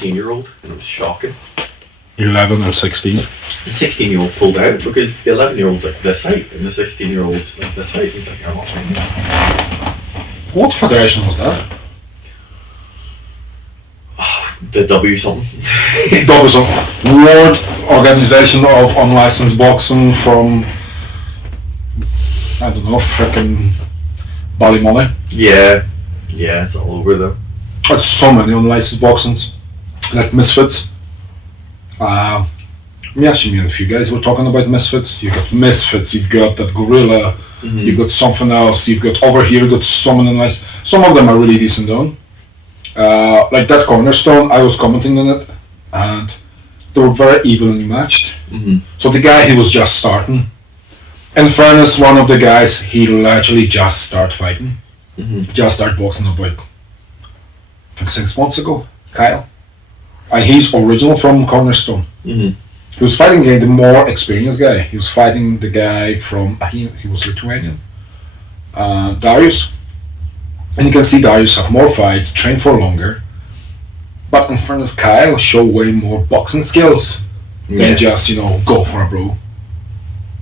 16-year-old, and it was shocking. 11 or 16. The 16-year-old pulled out because the 11-year-old's like this height, and the 16-year-old's like this height. He's like, I'm not fighting. What federation was that? The W something. That was a World Organization of Unlicensed Boxing from, I don't know, frickin' Ballymoney. Yeah, it's all over though. There's so many unlicensed boxings, like Misfits. Me and a few guys were talking about Misfits. You've got Misfits, you've got that Gorilla, you've got something else, you've got over here, you've got someone nice. Some of them are really decent though. Like that Cornerstone, I was commenting on it, and they were very evenly matched. So the guy, he was just starting. In fairness, one of the guys, he literally just started fighting. Just started boxing about, I think 6 months ago, Kyle. And he's original from Cornerstone. He was fighting the more experienced guy. He was fighting the guy from, he was Lithuanian, Darius. And you can see Darius have more fights, train for longer. But in fairness, Kyle show way more boxing skills than just, go for a bro.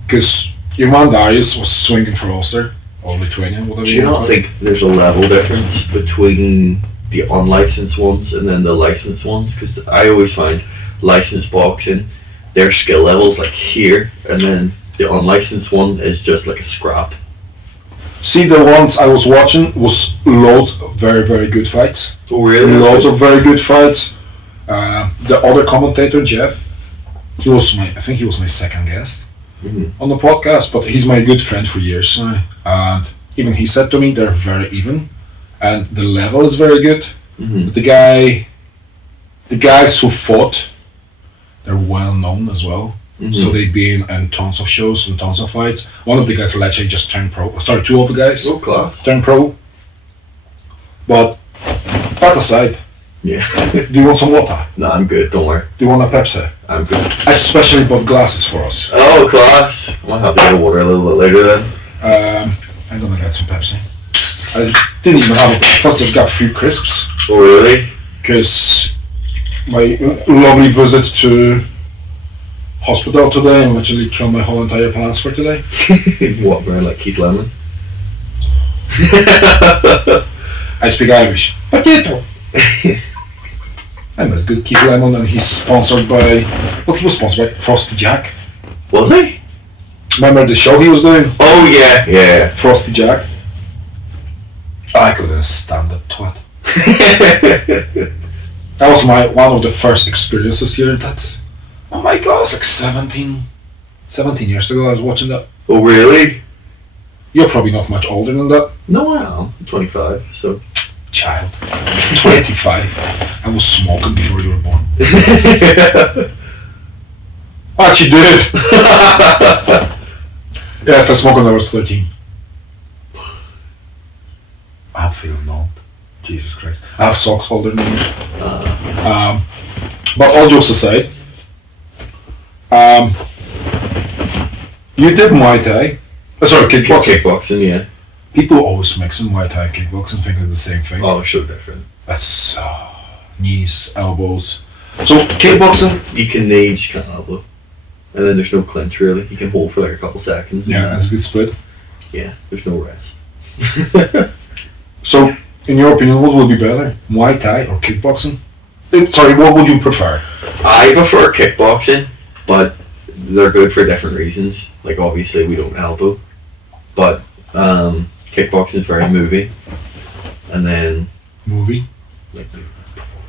Because your man Darius was swinging for Ulster, or Lithuanian, whatever. Do you not think there's a level difference between the unlicensed ones and then the licensed ones? Because I always find licensed boxing, their skill level's like here, and then the unlicensed one is just like a scrap. See, the ones I was watching was loads of very, very good fights. Oh really? Loads of very good fights. The other commentator, Jeff, I think he was my second guest on the podcast, but he's my good friend for years now. And even he said to me, they're very even. And the level is very good. But the guys who fought, they're well known as well. So they've been in tons of shows and tons of fights. One of the guys actually just turned pro. Sorry, two of the guys turned pro. But that aside, do you want some water? No, I'm good, don't worry. Do you want a Pepsi? I'm good. I especially bought glasses for us. Oh, class. I might have to get water a little bit later then. I'm gonna get some Pepsi. I didn't even have a breakfast, just got a few crisps. Oh really? Because my lovely visit to hospital today and literally killed my whole entire plans for today. What, we're like Keith Lemon? I speak Irish. Potato! I'm as good Keith Lemon, and he's sponsored by, he was sponsored by Frosty Jack. Was he? Remember the show he was doing? Oh yeah. Frosty Jack. I couldn't stand that twat. That was one of the first experiences here. That's, oh my god, it's like 17 years ago I was watching that. Oh really? You're probably not much older than that. No, I am. I'm 25, so... Child. 25. I was smoking before you were born. I actually did. Yes, I smoked when I was 13. I'm feeling old. Jesus Christ. I have socks older than you. But all jokes aside, you did Muay Thai. Sorry, kickboxing. Kickboxing, yeah. People always mix in Muay Thai and kickboxing, think it's the same thing. Oh, so different. That's knees, elbows. So kickboxing, you can knee, you just can't elbow. And then there's no clinch really. You can hold for like a couple seconds. Yeah, that's a good split. Yeah, there's no rest. So, in your opinion, what would be better, Muay Thai or kickboxing? Sorry, what would you prefer? I prefer kickboxing, but they're good for different reasons. Like obviously we don't elbow, but kickboxing is very moving, and then like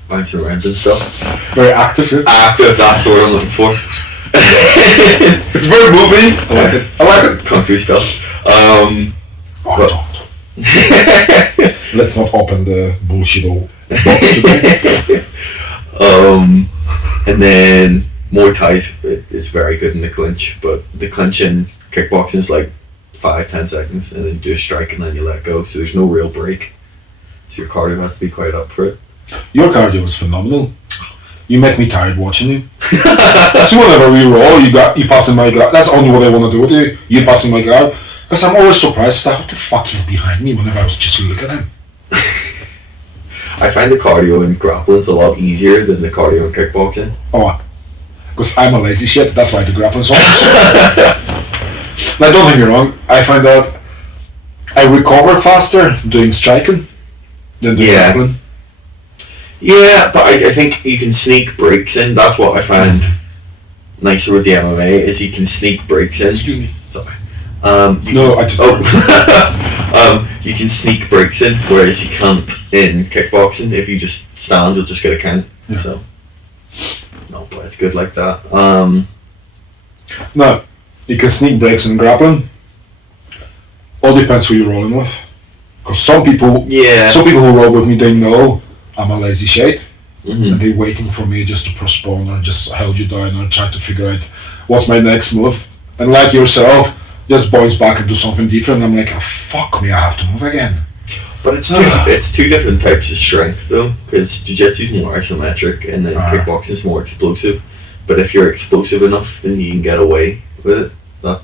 bouncing around and stuff. Very active. Yeah? Active, that's the word I'm looking for. It's very moving. I like it. I like it. Country stuff. Don't. Let's not open the bullshit box today. And then Muay Thai is very good in the clinch, but the clinch in kickboxing is like 5-10 seconds, and then you do a strike and then you let go, so there's no real break. So your cardio has to be quite up for it. Your cardio is phenomenal. You make me tired watching you. So whenever we roll, you passing my guard. That's only what I want to do with you. You passing my guard. Because I'm always surprised that what the fuck is behind me whenever I was just look at him. I find the cardio in grappling's a lot easier than the cardio in kickboxing. Oh, because I'm a lazy shit. That's why I do grappling so much. Now, don't get me wrong. I find that I recover faster doing striking than doing grappling. Yeah, but I think you can sneak breaks in. That's what I find nicer with the MMA is you can sneak breaks in. Excuse me. Sorry. You can sneak breaks in, whereas you can't in kickboxing. If you just stand, you'll just get a count. Yeah. So, no, but it's good like that. No, you can sneak breaks in grappling. All depends who you're rolling with. Because some people who roll with me, they know I'm a lazy shade. Mm-hmm. And they're waiting for me just to postpone or just hold you down or try to figure out what's my next move. And like yourself, just bounce back and do something different. I'm like, oh, fuck me, I have to move again. But it's two different types of strength though, because jiu-jitsu is more isometric and then kickboxing is more explosive. But if you're explosive enough, then you can get away with it. That's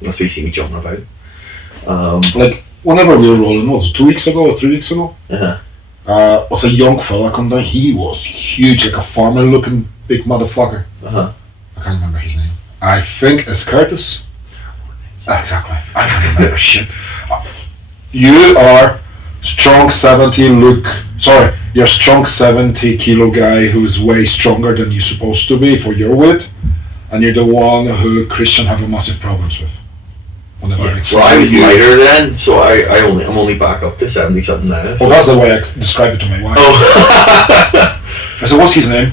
what you see me jumping about. Like whenever we were rolling, what was it, 2 weeks ago or 3 weeks ago? Was a young fella come down. He was huge, like a farmer-looking big motherfucker. I can't remember his name. I think it's Curtis. Exactly. I can't remember shit. You are strong 70. You're strong 70 kilo guy who's way stronger than you're supposed to be for your weight, and you're the one who Christian have a massive problems with. Well, I was lighter then, so I'm only back up to 70 something now. So. Well, that's the way I described it to my wife. Oh. I said, what's his name?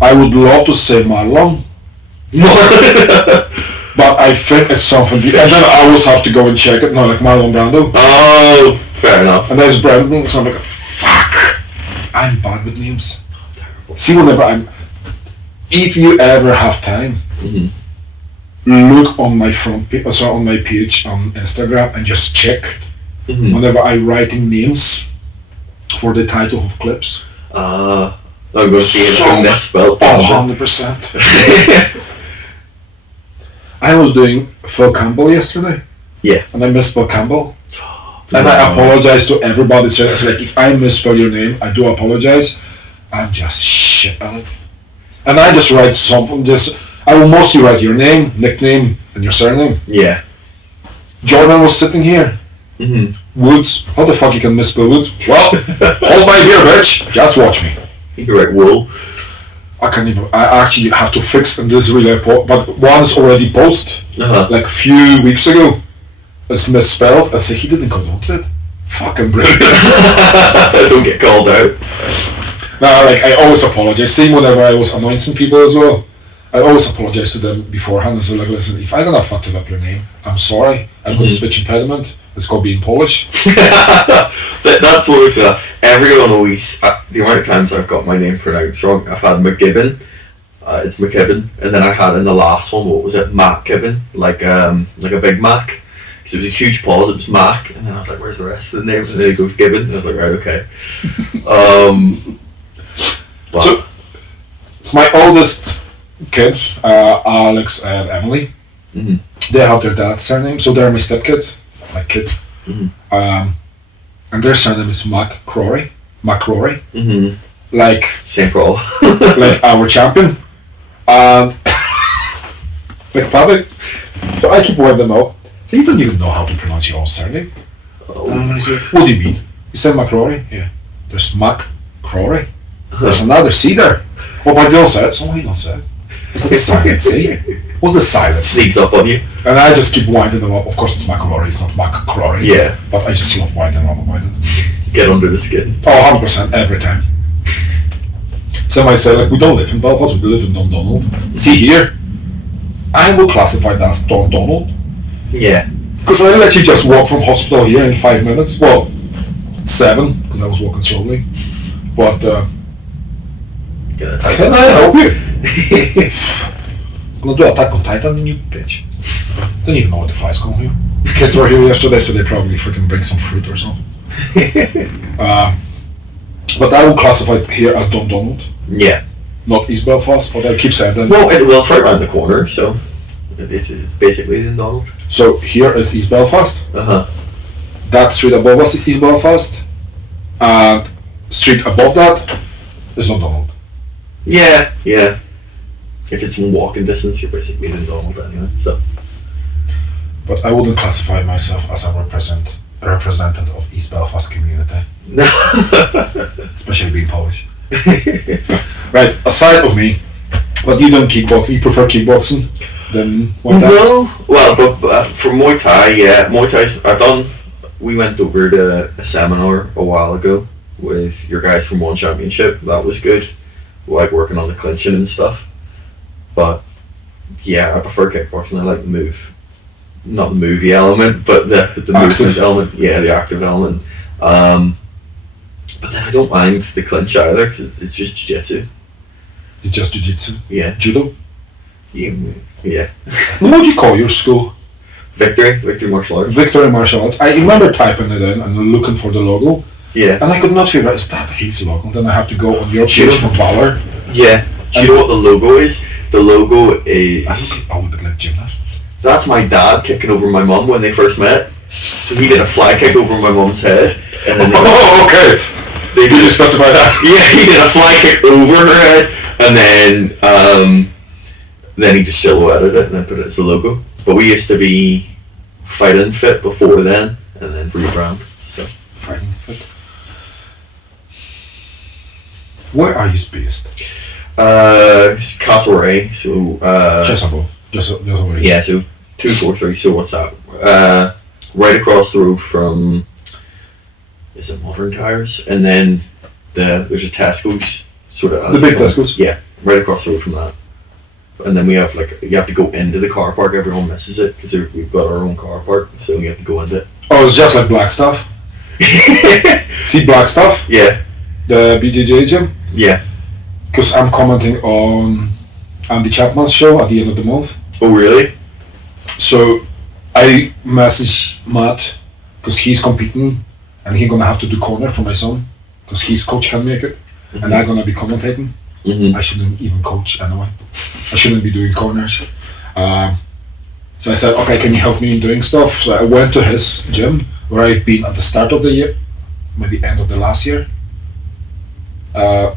I would love to say Marlon. But I think it's something. And then I always have to go and check it. No, like Marlon Brando. Oh, fair enough. And there's Brando, so I'm like, fuck. I'm bad with names. Terrible. See, if you ever have time, look on my on my page on Instagram and just check whenever I'm writing names for the title of clips. I'm going to see some misspelled. 100%. I was doing Phil Campbell yesterday. Yeah. And I misspelled Campbell. And I apologize to everybody. So it's like, if I misspell your name, I do apologize. I'm just shit at it. And I just write something, I will mostly write your name, nickname, and your surname. Yeah. Jordan was sitting here. Woods. How the fuck you can misspell Woods? Well, hold my beer, bitch. Just watch me. You can write wool. I actually have to fix in this relay but one's already posted like a few weeks ago. It's misspelled. I say he didn't go down to it. Fucking brilliant. Don't get called out. Now, like, I always apologize. Same whenever I was announcing people as well. I always apologize to them beforehand. So like, listen, if I'm gonna fuck up your name, I'm sorry. I've got a speech impediment. It's called being Polish. That's always everyone always. The amount of times I've got my name pronounced wrong. I've had McGibbon. It's McKibben, and then I had in the last one, what was it, Mac Gibbon, like a Big Mac, because it was a huge pause. It was Mac, and then I was like, "Where's the rest of the name?" And then it goes Gibbon. And I was like, "Right, okay." So, my oldest kids, Alex and Emily, they have their dad's surname, so they're my stepkids, like kids. And their surname is McCrory. Like St. Paul. Like our champion. And like Paddock. So I keep wording them out. So you don't even know how to pronounce your own surname. And he's like, what do you mean? You said McCrory? Yeah. There's McCrory. There's another C there. Oh, but you don't say it. So why you don't say it? What's the silent C? What's the silent C? Sneaks up on you. And I just keep winding them up. Of course it's McCrory, it's not McCrory. Yeah. But I just love winding them up about it. Get under the skin. Oh, 100% every time. Some might say, like, we don't live in Belfast, we live in Dundonald. See here, I will classify that as Dundonald. Yeah. Because I let you just walk from hospital here in 5 minutes. Well, 7, because I was walking slowly. But, can I help you? I'm gonna do Attack on Titan, you bitch. Don't even know what the flies come here. The kids were here yesterday, so they probably freaking bring some fruit or something. But I will classify it here as Dundonald. Yeah. Not East Belfast, but I keep saying that. Well, it's right around the corner, so it's basically Dundonald. So here is East Belfast. That street above us is East Belfast. and street above that is not Donald. Yeah. If it's in walking distance, you're basically in Donald anyway. So. But I wouldn't classify myself as a representative of East Belfast community. No. Especially being Polish. Right, aside of me, but you don't kickbox, you prefer kickboxing than Muay Thai? No. Well, but for Muay Thai, yeah. Muay Thai's, we went over to a seminar a while ago with your guys from One Championship. That was good. Like working on the clinching and stuff. But yeah, I prefer kickboxing. I like the move. Not the movie element, but the movement element. Yeah, the active element. But then I don't mind the clinch either because it's just jiu-jitsu. It's just jiu-jitsu? Yeah. Judo? Yeah. What do you call your school? Victory Martial Arts. Victory Martial Arts. I remember typing it in and looking for the logo. Yeah. And I could not figure out, is that his logo? Then I have to go on your page for Valor. Yeah. Do you know what the logo is? The logo is... I look a little bit like gymnasts. That's my dad kicking over my mum when they first met. So he did a fly kick over my mum's head. And then okay. They did you specify that? Yeah, he did a fly kick over her head. And then he just silhouetted it and then put it as the logo. But we used to be fighting fit before then. And then rebrand. So. Fighting fit. Where are you based? Castlereagh, so just over here. Yeah, so 243. So what's that? Right across the road from, is it Modern Tires? And then there's a Tesco's sort of. The big Tesco's. Yeah, right across the road from that. And then we have you have to go into the car park. Everyone misses it because we've got our own car park, so you have to go into it. Oh, it's just like Black Stuff. See Black Stuff? Yeah. The BJJ gym. Yeah. Because I'm commenting on Andy Chapman's show at the end of the month. Oh, really? So I message Matt because he's competing and he's gonna have to do corner for my son because his coach can make it, and I'm gonna be commentating. I shouldn't even coach anyway. I shouldn't be doing corners. So I said, okay, can you help me in doing stuff? So I went to his gym where I've been at the start of the year, maybe end of the last year.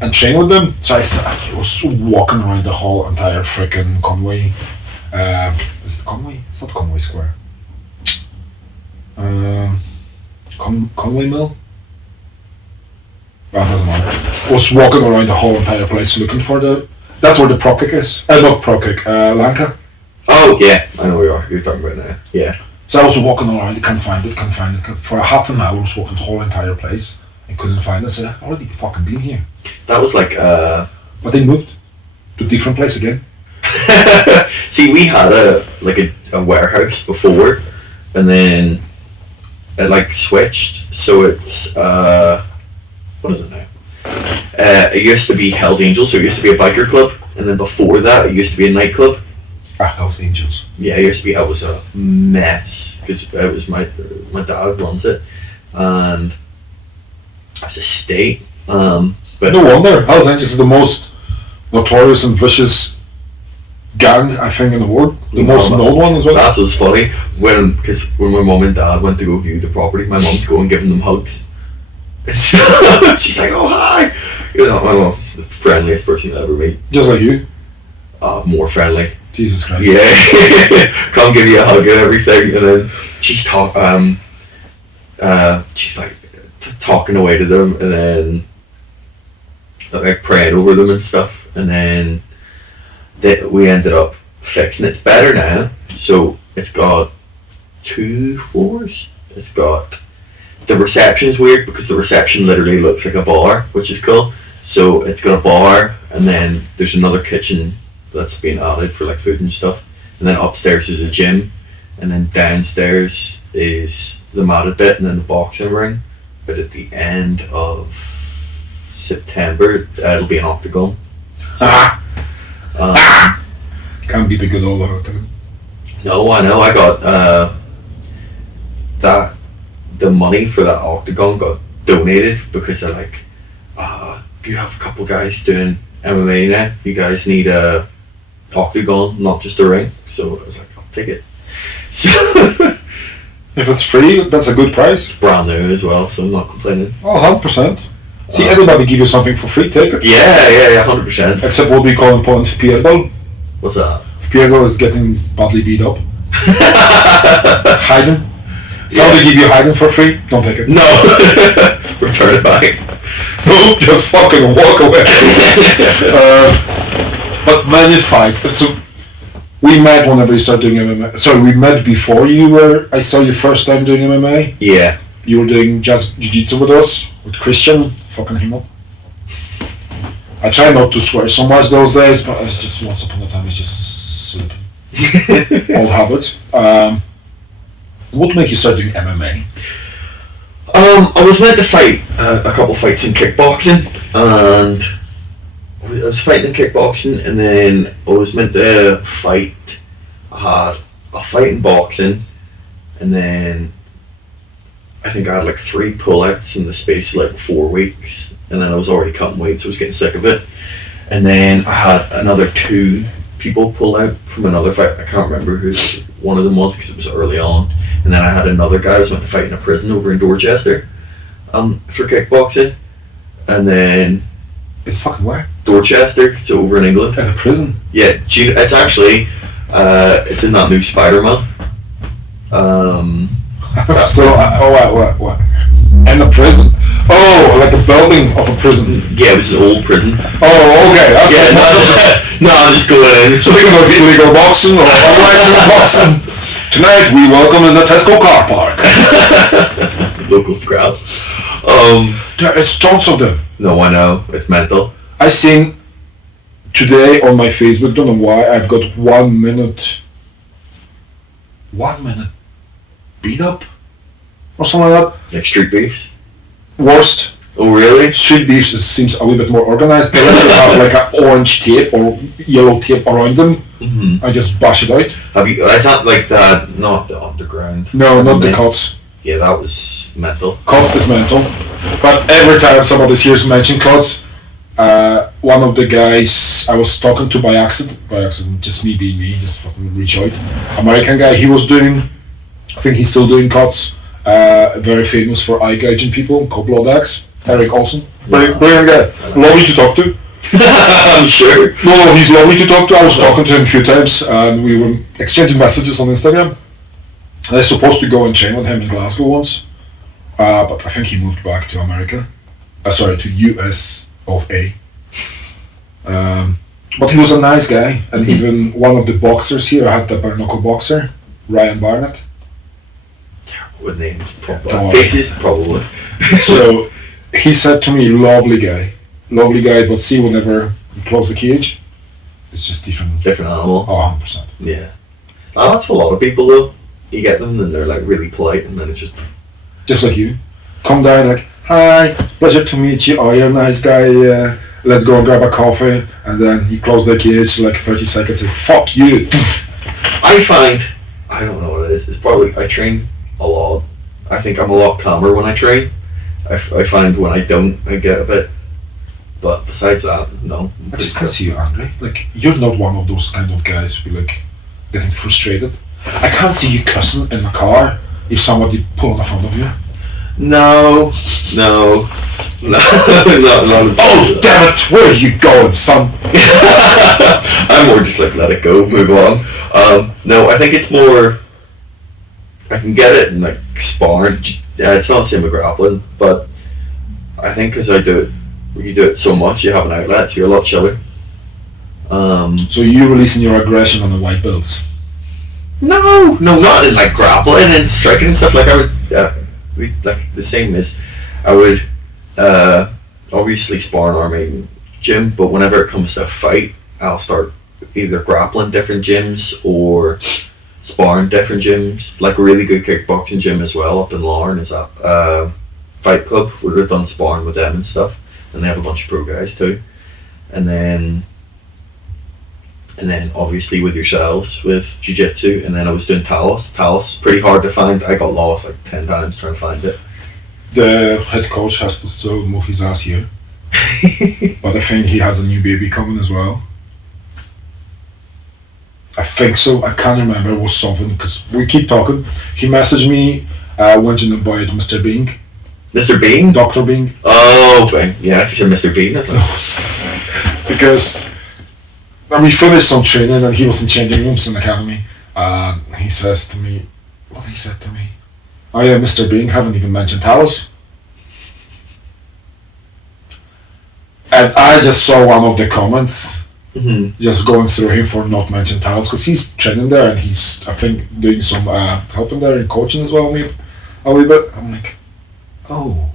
And train with them. So I was walking around the whole entire freaking Conway. Is it Conway? It's not Conway Square. Conway Mill? Well, it doesn't matter. I was walking around the whole entire place looking for that's where the Pro Kick is. Not Pro Kick, Lanka. Oh, yeah. I know where you're talking about now. Yeah. So I was walking around, I couldn't find it. For a half an hour, I was walking the whole entire place. I couldn't find it. So I already fucking been here. That was like But they moved to a different place again. See, we had a warehouse before, and then it switched. So it's what is it now? It used to be Hell's Angels, so it used to be a biker club, and then before that, it used to be a nightclub. Hell's Angels. Yeah, it used to be. It was a mess because it was my dad runs it, and it was a state. But no wonder Hell's Angels is the most notorious and vicious gang I think in the world. The most known one as well. That's what's funny because when my mum and dad went to go view the property, my mum's going giving them hugs. She's like, "Oh hi," my mum's the friendliest person I ever meet. Just like you. More friendly. Jesus Christ. Yeah, come give you a hug and everything, and then she's she's like talking away to them, and then like praying over them and stuff, and then we ended up fixing it. It's better now, so it's got 2 floors. It's got the reception's weird because the reception literally looks like a bar, which is cool. So it's got a bar, and then there's another kitchen that's being added for food and stuff, and then upstairs is a gym, and then downstairs is the matted bit, and then the boxing ring. But at the end of September, it'll be an octagon. So, can't be the good old octagon. No, I know. I got the money for that octagon got donated because they're like, you have a couple guys doing MMA now. You guys need a octagon, not just a ring. So I was like, I'll take it. So If it's free, that's a good price. It's brand new as well, so I'm not complaining. Oh, 100%. See, everybody give you something for free, take it. Yeah, 100%. Except what we call in Poland wpierdol. What's that? Wpierdol is getting badly beat up. Hiding. Somebody give you hiding for free, don't take it. No! Return it back. No, just fucking walk away. But when you fight, so we met whenever you started doing MMA. Sorry, we met before I saw you first time doing MMA. Yeah. You were doing just jiu-jitsu with us, with Christian, fucking him up. I try not to swear so much those days, but it's just once upon a time, it's just slip. Old habits. What made you start doing MMA? I was meant to fight a couple fights in kickboxing, and I was fighting in kickboxing, and then I was meant to fight. I had a fight in boxing, and then I think I had like 3 pull-outs in the space of like 4 weeks, and then I was already cutting weight, so I was getting sick of it. And then I had another 2 people pull out from another fight. I can't remember who one of them was because it was early on. And then I had another guy I was meant to fight in a prison over in Dorchester for kickboxing. And then... In fucking where? Dorchester, it's over in England. In a prison? Yeah, it's actually, it's in that new Spider-Man. What? In a prison? Oh, like a building of a prison. Yeah, it was an old prison. Oh, okay. That's no, I'm just going in. Speaking of illegal boxing or unlicensed boxing, tonight we welcome in the Tesco car park. Local scrap. There is tons of them. No, I know. It's mental. I seen today on my Facebook, don't know why, I've got 1 minute beat up or something like that. Like street beefs? Worst. Oh, really? Street beefs seems a little bit more organized. They actually have like an orange tape or yellow tape around them. Mm-hmm. I just bash it out. It's not like that, not the underground. No, not the cuts. Yeah, that was mental. Cuts is mental. But every time somebody hears mention cuts, one of the guys I was talking to by accident, just me being me, just fucking reach out. American guy, he was doing, I think he's still doing cuts. Very famous for eye gouging people, called Blood Axe. Eric Olsen. Brilliant guy. Lovely to talk to. I'm sure. No, he's lovely to talk to. I was talking to him a few times and we were exchanging messages on Instagram. I was supposed to go and train with him in Glasgow once, but I think he moved back to America. To US of A. But he was a nice guy, and even one of the boxers here, I had the bare knuckle boxer, Ryan Barnett. With names, probably. Faces, probably. So he said to me, lovely guy, but see, whenever you close the cage, it's just different. Different animal. Oh, 100%. Yeah. That's a lot of people though. You get them and they're like really polite, and then it's just like you. Come down like, hi, pleasure to meet you. Oh, you're a nice guy. Let's go and grab a coffee. And then you close the cage like 30 seconds and fuck you. I find, I don't know what it is. It's probably, I train a lot. I think I'm a lot calmer when I train. I find when I don't, I get a bit. But besides that, no. I just can't see you angry. Like, you're not one of those kind of guys who like getting frustrated. I can't see you cussing in a car if somebody pull in the front of you. No. Not oh, damn it! Where are you going, son? I'm more just like, let it go, move on. No, I think it's more, I can get it in like sparring. It's not the same with grappling, but I think because you do it so much, you have an outlet, so you're a lot chiller. So you're releasing your aggression on the white belts? No, not in like grappling and striking and stuff. Like I would, like the same as I would obviously spar in army gym, but whenever it comes to a fight, I'll start either grappling different gyms or sparring different gyms. Like a really good kickboxing gym as well up in Larne is that Fight Club. We've done sparring with them and stuff, and they have a bunch of pro guys too. And then obviously with yourselves with jiu-jitsu, and then I was doing Talos, pretty hard to find. I got lost like 10 times trying to find it. The head coach has to still move his ass here. But I think he has a new baby coming as well. I think so. I can't remember. It was something because we keep talking. He messaged me mentioning about Mr. Bean, Mr. Bean? Dr. Bean. Oh, Bean. Yeah, if you said Mr. Bean, that's like... Because we finished some training and he was in changing rooms in the academy. And he says to me, what he said to me? Oh yeah, Mr. Bean, haven't even mentioned Talos. And I just saw one of the comments, just going through him for not mentioning Talos, because he's training there and he's, I think, doing some helping there and coaching as well, maybe a wee bit. I'm like, oh,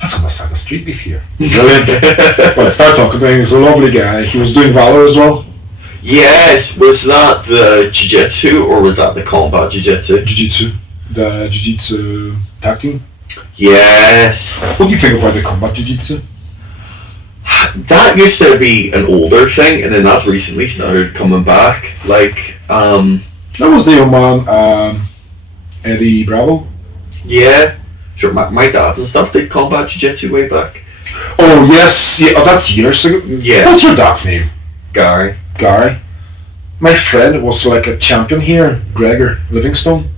that's gonna sell a street beef here. Brilliant. But start talking to him. He's a lovely guy. He was doing Valor as well. Yes, was that the jiu-jitsu or was that the combat jiu-jitsu? Jiu-jitsu. The jiu-jitsu tag team. Yes. What do you think about the combat jiu-jitsu? That used to be an older thing, and then that's recently started coming back. Like, that was the young man, Eddie Bravo. Yeah, sure. My dad and stuff did combat jiu-jitsu way back. Oh yes, yeah. Oh, that's years ago. Yeah. What's your dad's name? Gary. My friend was like a champion here, Gregor Livingstone.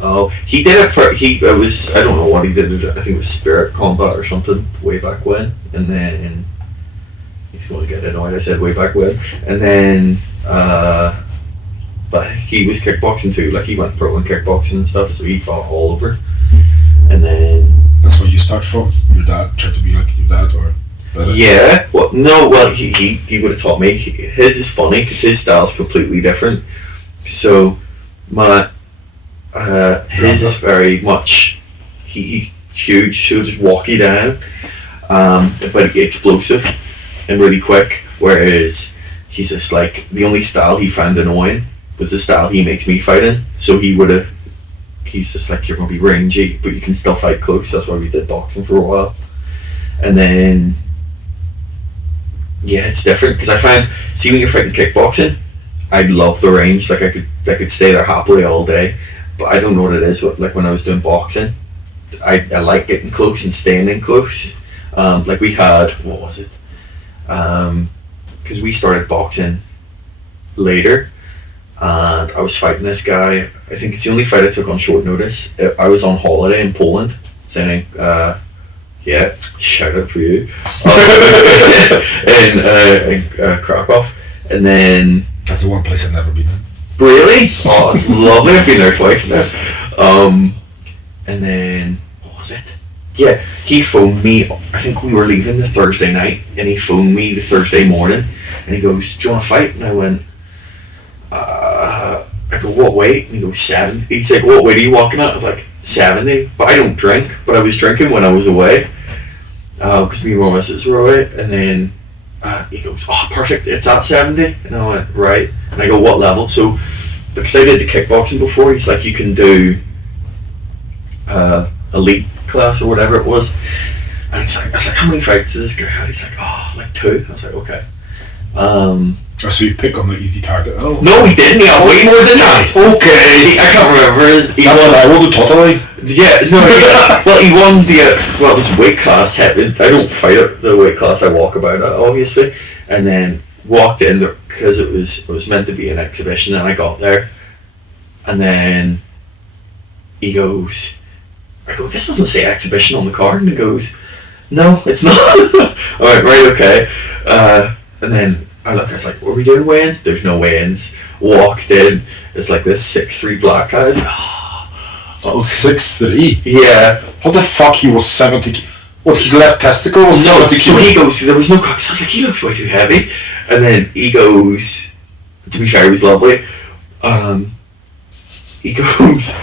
Oh, he did it for it was I don't know what he did. I think it was Spirit Combat or something way back when, and then he's going to get annoyed. I said way back when, and then but he was kickboxing too. Like he went pro in kickboxing and stuff, so he fought all over. And then that's where you start from. Your dad tried to be like your dad, or better? Yeah. Well, no. Well, he would have taught me. His is funny because his style's completely different. So my his is very much he's huge, so just walk you down, but explosive and really quick. Whereas he's just like the only style he found annoying was the style he makes me fight in. So he's just like, you're gonna be rangy, but you can still fight close. That's why we did boxing for a while, and then yeah, it's different because I find when you're fighting kickboxing, I love the range. Like I could stay there happily all day. But I don't know what it is. Like when I was doing boxing, I like getting close and staying in close. Like we had, what was it? Because we started boxing later, and I was fighting this guy. I think it's the only fight I took on short notice. I was on holiday in Poland, saying, yeah, shout out for you, in Krakow, and then that's the one place I've never been in. Really? Oh, it's lovely. I've been there twice now. And then, what was it? Yeah, he phoned me. I think we were leaving the Thursday night, and he phoned me the Thursday morning, and he goes, "Do you want to fight?" And I went, I go, "What weight?" And he goes, 70. He's like, "What weight are you walking at?" I was like, 70. But I don't drink, but I was drinking when I was away, because me and my missus were away. And then he goes, "Oh, perfect, it's at 70. And I went, "Right." And I go, "What level?" So, because I did the kickboxing before, he's like, "You can do elite class or whatever it was." And he's like, I was like, "How many fights does this guy have?" He's like, "Oh, like 2. I was like, "Okay." So you pick on the easy target. Oh. No, he didn't. He had way more than that. Okay. I can't remember his. That's what I will do totally. Yeah, no, yeah. Well, he won this weight class. I don't fight at the weight class. I walk about it, obviously, and then walked in there because it was meant to be an exhibition, and I got there, and then he goes, I go, "This doesn't say exhibition on the card," and he goes, "No, it's not." I went, "Right, okay," and then I look, I was like, "Were we doing weigh-ins?" There's no weigh-ins. Walked in, it's like this 6'3" black guy. That was 6'3". Yeah. How the fuck he was 70? What, his left testicle was 70? So he goes, there was no cracks. I was like, he looks way too heavy. And then he goes, to be fair, he was lovely. He goes,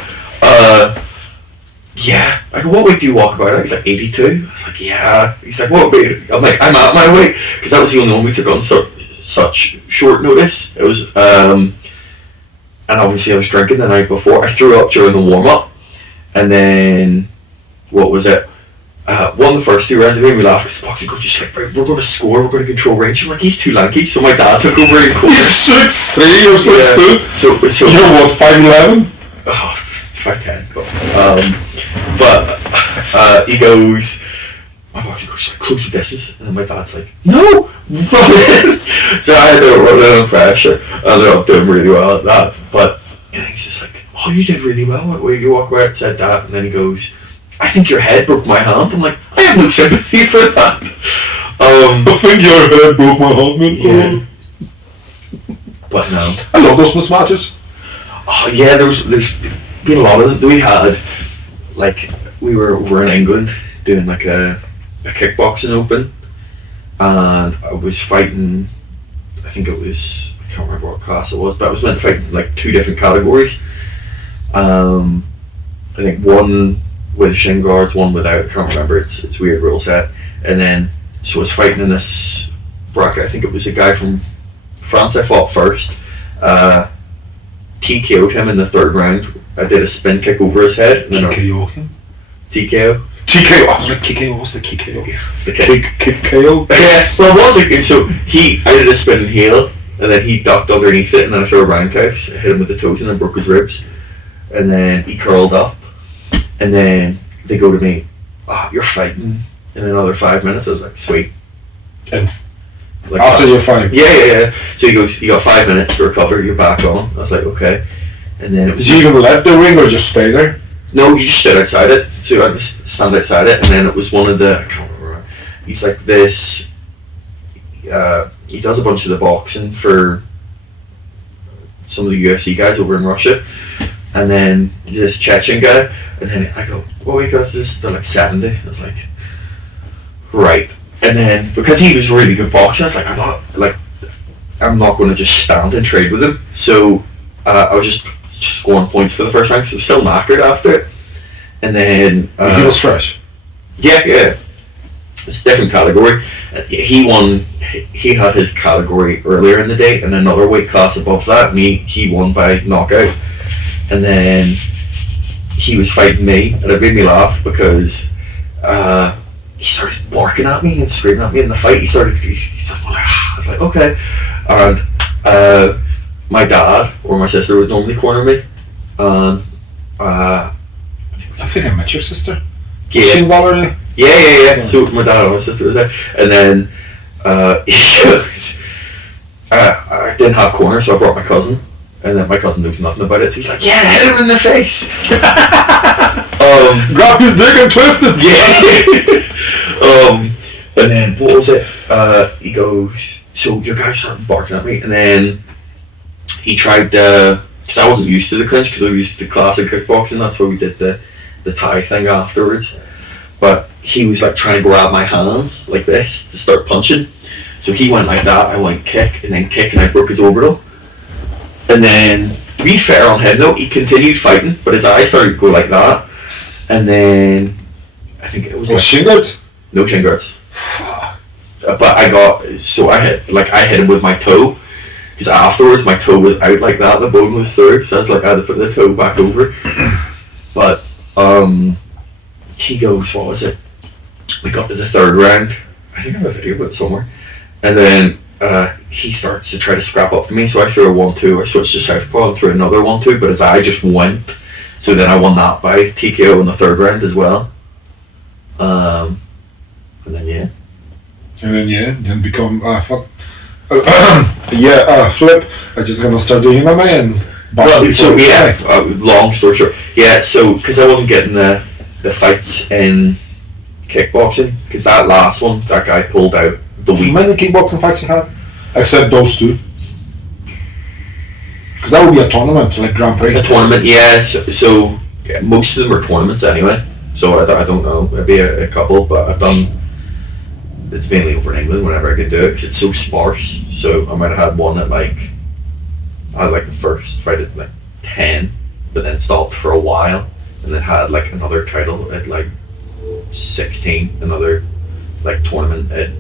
yeah. I go, "What weight do you walk about?" He's like, 82. I was like, "Yeah." He's like, "What weight?" I'm like, "I'm at my weight." Because that was the only one we took on such short notice. It was, and obviously I was drinking the night before. I threw up during the warm-up. And then, what was it? Won the first 2 rounds. It made me laugh because boxing coach is like, "We're going to score, we're going to control range." I'm like, "He's too lanky." So my dad took over and coached. He's 6'3" or 6'2"? Yeah. So you're what, 5'11"? Oh, it's 5'10". But he goes, my boxing coach is like, close the distance, and then my dad's like, no, run in. So I had to run in under pressure. I ended up doing really well at that, but he's just like, oh, you did really well. Wait, you walk away and said that, and then he goes, I think your head broke my hand. I'm like, I have no sympathy for that. I think your head broke my hand. Yeah. But no. I love those mismatches. Oh yeah, there's been a lot of them. We had, like, we were over in England doing like a kickboxing open, and I was fighting, I think it was, I can't remember what class it was, but I was meant to fight in like 2 different categories. I think one with shin guards, one without, I can't remember, it's weird rule set. And then, so I was fighting in this bracket, I think it was a guy from France I fought first, TKO'd him in the 3rd round. I did a spin kick over his head. And then TKO him? TKO. TKO. I was like, TKO. What's the TKO? It's the kick. Kick KO. Yeah. Well, it was like, so I did a spin and heel, and then he ducked underneath it, and then I threw a roundhouse, hit him with the toes, and then broke his ribs. And then he curled up, and then they go to me, oh, you're fighting in another 5 minutes. I was like, sweet. And like after your fight? Yeah. So he goes, you got 5 minutes to recover, you're back on. I was like, okay. And then it was. Did you even left the ring or just stay there? No, you just stood outside it. So you had to stand outside it, and then it was one of the, I can't remember. He's like this. He does a bunch of the boxing for some of the UFC guys over in Russia, and then this Chechen guy, and then I go, what weight class is this? They're like 70. I was like, right. And then because he was really good boxer, I was like, I'm not going to just stand and trade with him. So I was just scoring points for the first round because I was still knackered after it. And then he was fresh. Yeah. It's a different category. He won. He had his category earlier in the day, and another weight class above that. He won by knockout. And then he was fighting me, and it made me laugh because he started barking at me and screaming at me in the fight. He started I was like, okay. And my dad or my sister would normally corner me. I think I met your sister. Yeah. Was she involved? Yeah. So my dad and my sister was there, and then he goes, I didn't have corner, so I brought my cousin, and then my cousin knows nothing about it, so he's like, yeah, hit him in the face. Grab his dick and twist it. Yeah. And then what was it? He goes, so your guy started barking at me, and then he tried because I wasn't used to the clinch because I was used to classic kickboxing. That's why we did the tie thing afterwards. But he was like trying to grab my hands like this to start punching. So he went like that, I went kick, and I broke his orbital. And then, to be fair on him though, he continued fighting, but his eyes started to go like that. And then, I think it was shin guards? No shin guards. But I hit him with my toe, because afterwards my toe was out like that, the bone was through, so I was like, I had to put the toe back over. But, he goes, what was it? We got to the 3rd round. I think I have a video of it somewhere. And then he starts to try to scrap up to me, so I threw a 1-2. I switched to southpaw and threw another 1-2, but his eye just went. So then I won that by TKO in the 3rd round as well. And then become fuck. Flip. I'm just gonna start doing MMA and long story short. Yeah, so because I wasn't getting the fights in kickboxing, because that last one, that guy pulled out the week. How many kickboxing fights you had? Except those 2. Because that would be a tournament, like Grand Prix. A tournament, yeah. So most of them are tournaments anyway. So I don't know, maybe a couple, but I've done. It's mainly over in England whenever I could do it because it's so sparse. So I might have had one at I had the first fight at 10, but then stopped for a while, and then had another title at 16, another tournament at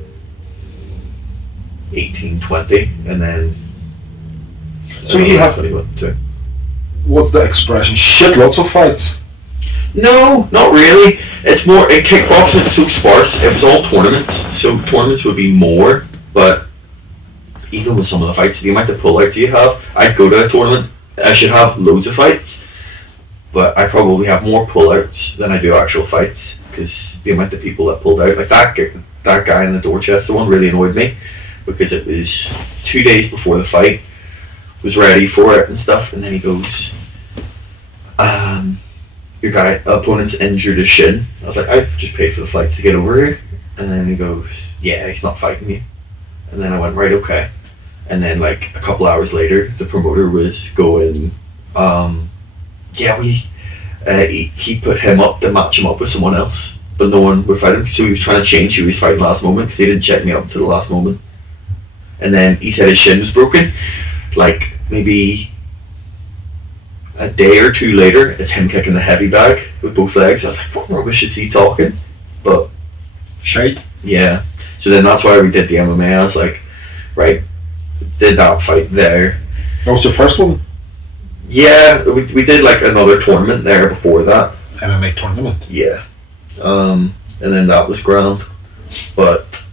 18, 20, and then. So you have. What's the expression? Shitloads of fights. No, not really. It's more in kickboxing. It's so sparse. It was all tournaments, so tournaments would be more. But even with some of the fights, the amount of pullouts you have, I'd go to a tournament. I should have loads of fights, but I probably have more pullouts than I do actual fights. because the amount of people that pulled out, like that guy in the Dorchester one really annoyed me, because it was 2 days before the fight, was ready for it and stuff, and then he goes, your opponent's injured his shin. I was like, I just paid for the flights to get over here. And then he goes, yeah, he's not fighting you. And then I went, right, okay. And then like a couple hours later, the promoter was going, he put him up to match him up with someone else, but no one would fight him. So he was trying to change who he was fighting last moment, because he didn't check me up to the last moment. And then he said his shin was broken. Like maybe a day or two later, it's him kicking the heavy bag with both legs. I was like, what rubbish is he talking? But shite. Yeah. So then that's why we did the MMA. I was like, right, did that fight there. That was your first one? Yeah, we did like another tournament there before that. MMA tournament? Yeah. And then that was grand. But,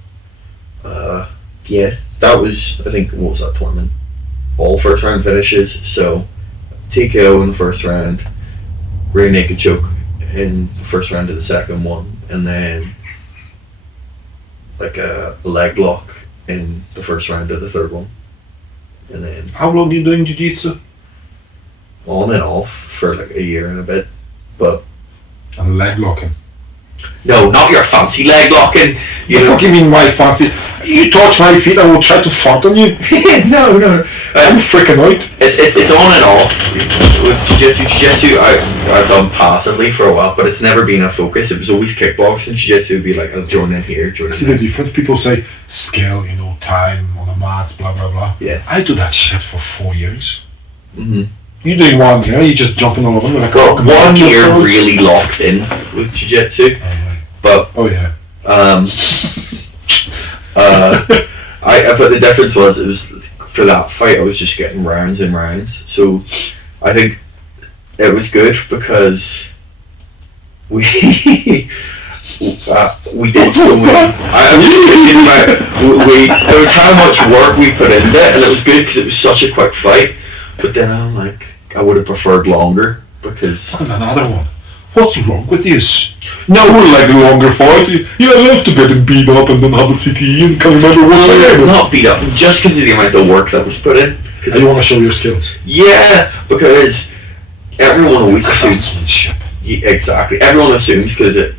yeah, that was, I think, what was that tournament? All first round finishes. So, TKO in the first round, rear naked choke in the first round of the second one, and then like a leg lock in the first round of the third one. And then how long are you doing jiu-jitsu? On and off for like a year and a bit. But and leg locking? No, not your fancy leg locking. You fucking mean my fancy? You touch my feet, I will try to fart on you. No. I'm freaking out. It's on and off. With jiu-jitsu I've done passively for a while, but it's never been a focus. It was always kickboxing. Jiu-jitsu would be like, I'll join in here, join in See the difference? People say skill, time on the mats, blah blah blah. Yeah. I do that shit for 4 years. Mm-hmm. You doing 1 year, you just jumping all over me like well, 1 year really locked in with jiu-jitsu. But but the difference was, it was for that fight I was just getting rounds and rounds. So I think it was good because we did so many. I'm just thinking about it was how much work we put into it, and it was good because it was such a quick fight. But then I'm like, I would have preferred longer because. And another one. What's wrong with you? No, we're like a longer fight. Yeah, I love to get him beat up and then have a CTE and can't remember what. Not beat up, just because of the amount of work that was put in. Because you want to show your skills. Yeah, because everyone always assumes. Yeah, exactly. Everyone assumes because the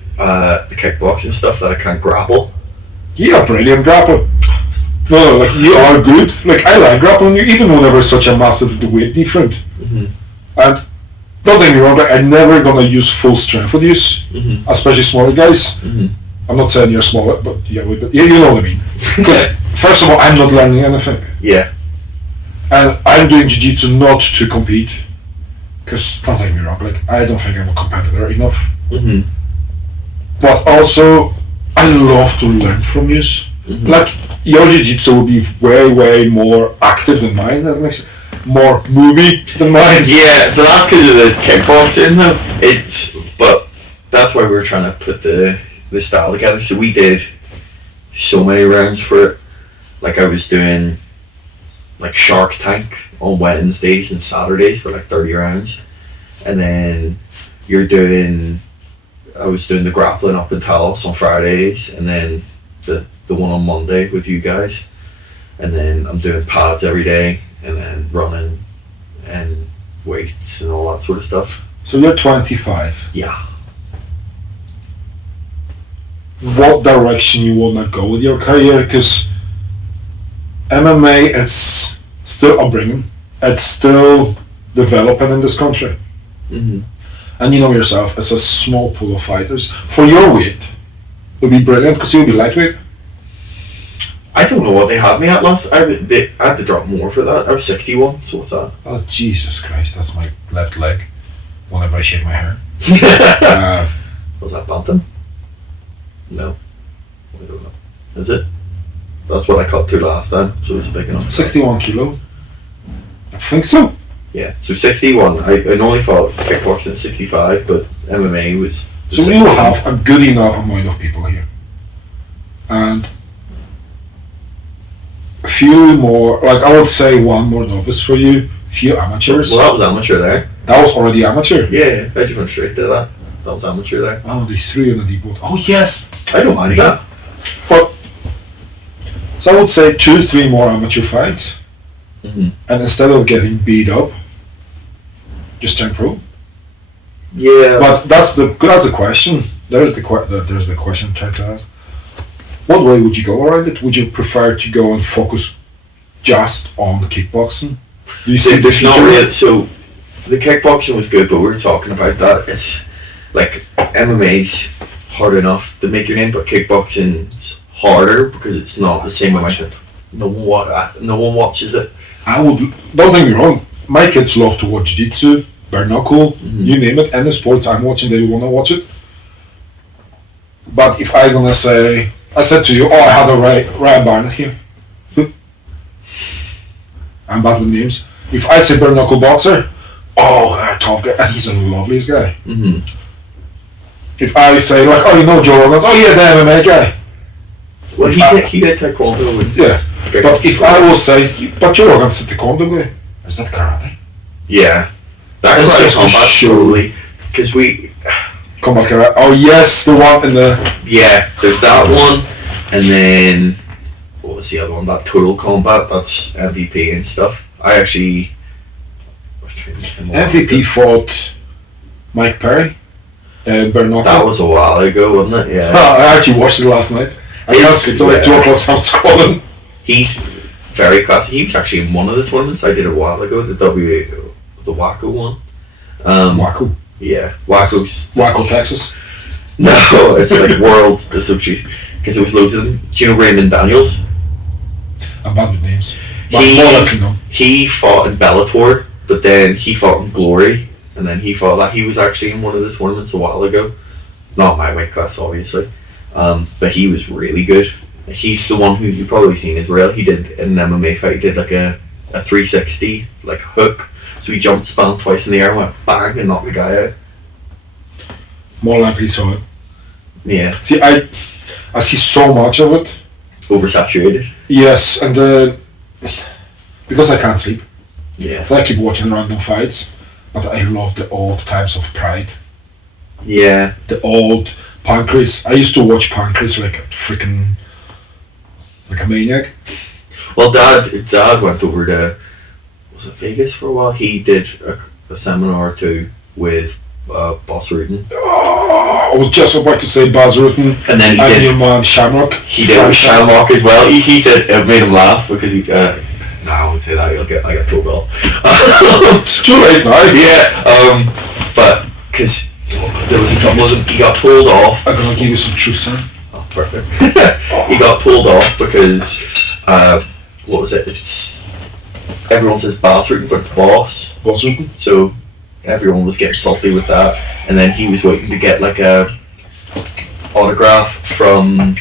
kickboxing stuff that I can't grapple. Yeah, brilliant grapple. No, like you are good. Like I like grappling you, even whenever it's such a massive weight different. Mm-hmm. And don't get me wrong, like, I'm never gonna use full strength with these, especially smaller guys. Mm-hmm. I'm not saying you're smaller, but yeah, you know what I mean. Because first of all, I'm not learning anything. Yeah. And I'm doing jiu-jitsu not to compete. Because don't get me wrong, like I don't think I'm a competitor enough. Mm-hmm. But also, I love to learn from you. Mm-hmm. Like your jiu-jitsu will be way more active than mine. That makes more movie than mine. Yeah, but that's because of the kickboxing though. But that's why we were trying to put the style together. So we did so many rounds for it. Like I was doing like Shark Tank on Wednesdays and Saturdays for like 30 rounds. And then I was doing the grappling up in Talos on Fridays, and then the one on Monday with you guys. And then I'm doing pads every day, and then running and weights and all that sort of stuff. So you're 25. Yeah. What direction you want to go with your career? Because MMA, it's still upbringing. It's still developing in this country. Mm-hmm. And you know yourself, it's a small pool of fighters. For your weight, it would be brilliant because you'll be lightweight. I don't know what they had me at last. I had to drop more for that. I was 61, so what's that? Oh, Jesus Christ, that's my left leg whenever I shave my hair. Was that bantam? No. I don't know. Is it? That's what I cut to last time, so it was big enough. 61 kilo? I think so. Yeah, so 61. I normally fought kickboxing at 65, but MMA was... So we will have a good enough amount of people here. And a few more, like I would say one more novice for you, few amateurs. Well, that was amateur there. That was already amateur? Yeah, I just went straight to that. That was amateur there. Oh, the 3 on the deep water. Oh yes. I don't mind that. But so I would say 2-3 more amateur fights, Mm-hmm. and instead of getting beat up, just turn pro. Yeah. But that's the question. There's the question I'm trying to ask. What way would you go around it? Would you prefer to go and focus just on kickboxing? Do you see the There's not future? really, so the kickboxing was good, but we were talking about that. It's like MMA's hard enough to make your name, but kickboxing's harder because it's not the same amount of no one watches it. Don't get me wrong, my kids love to watch jiu-jitsu, bare knuckle, Mm-hmm. you name it, any sports I'm watching, they want to watch it. But if I'm gonna say, I said to you, oh, I had a Ryan Barnett here. I'm bad with names. If I say bare knuckle boxer, oh, a tough guy, and he's the loveliest guy. Mm-hmm. If I say like, oh, you know Joe Rogan, oh yeah, the MMA guy. Well, he did taekwondo. And Yes, but if I will say, but Joe Rogan's a taekwondo guy, is that karate? Yeah, that It's karate just a combat show. totally, because we Combat karate. Oh yes, the one in the. yeah, there's that one, and then what was the other one? That Total Combat. That's MVP and stuff. I actually was trying to think of MVP fought Mike Perry and bare knuckle. That was a while ago, wasn't it? Yeah. I actually watched it last night. I can't sleep till like 2 o'clock, so I'm scrolling. He's very classy. He was actually in one of the tournaments I did a while ago, the Waco one. Waco. Yeah, Waco's. Waco, Texas. No, it's like Worlds, the substitute, because there was loads of them. Do you know Raymond Daniels? I'm bad with names. But He- more like you know. He fought in Bellator, but then he fought in Glory, and then he fought that. He was actually in one of the tournaments a while ago. Not my weight class, obviously. But he was really good. He's the one who you've probably seen as well. He did in an MMA fight, he did like a 360, like hook. So he jumped, spun twice in the air, and went bang, and knocked the guy out. More likely saw it. Yeah, See, I see so much of it. oversaturated. Yes, and because I can't sleep, Yeah. so I keep watching random fights. But I love the old times of Pride. Yeah. The old Pancrase. I used to watch Pancrase like a freaking, like a maniac. Well, Dad went over to, was it Vegas for a while? He did a seminar or two with Boss Rudin. Oh, I was just about to say Baz Rutten And then he and did. your man Shamrock. He did with Shamrock as well. He said it made him laugh because he. No, I won't say that. I get told off. It's too late now. Yeah. But because there was a couple of them, he got told off. I'm gonna give you some truth, son. Oh, perfect. He got told off because what was it? It's everyone says Boss Rudin, but it's Boss. Baz Rutten. So everyone was getting salty with that, and then he was waiting to get like a autograph from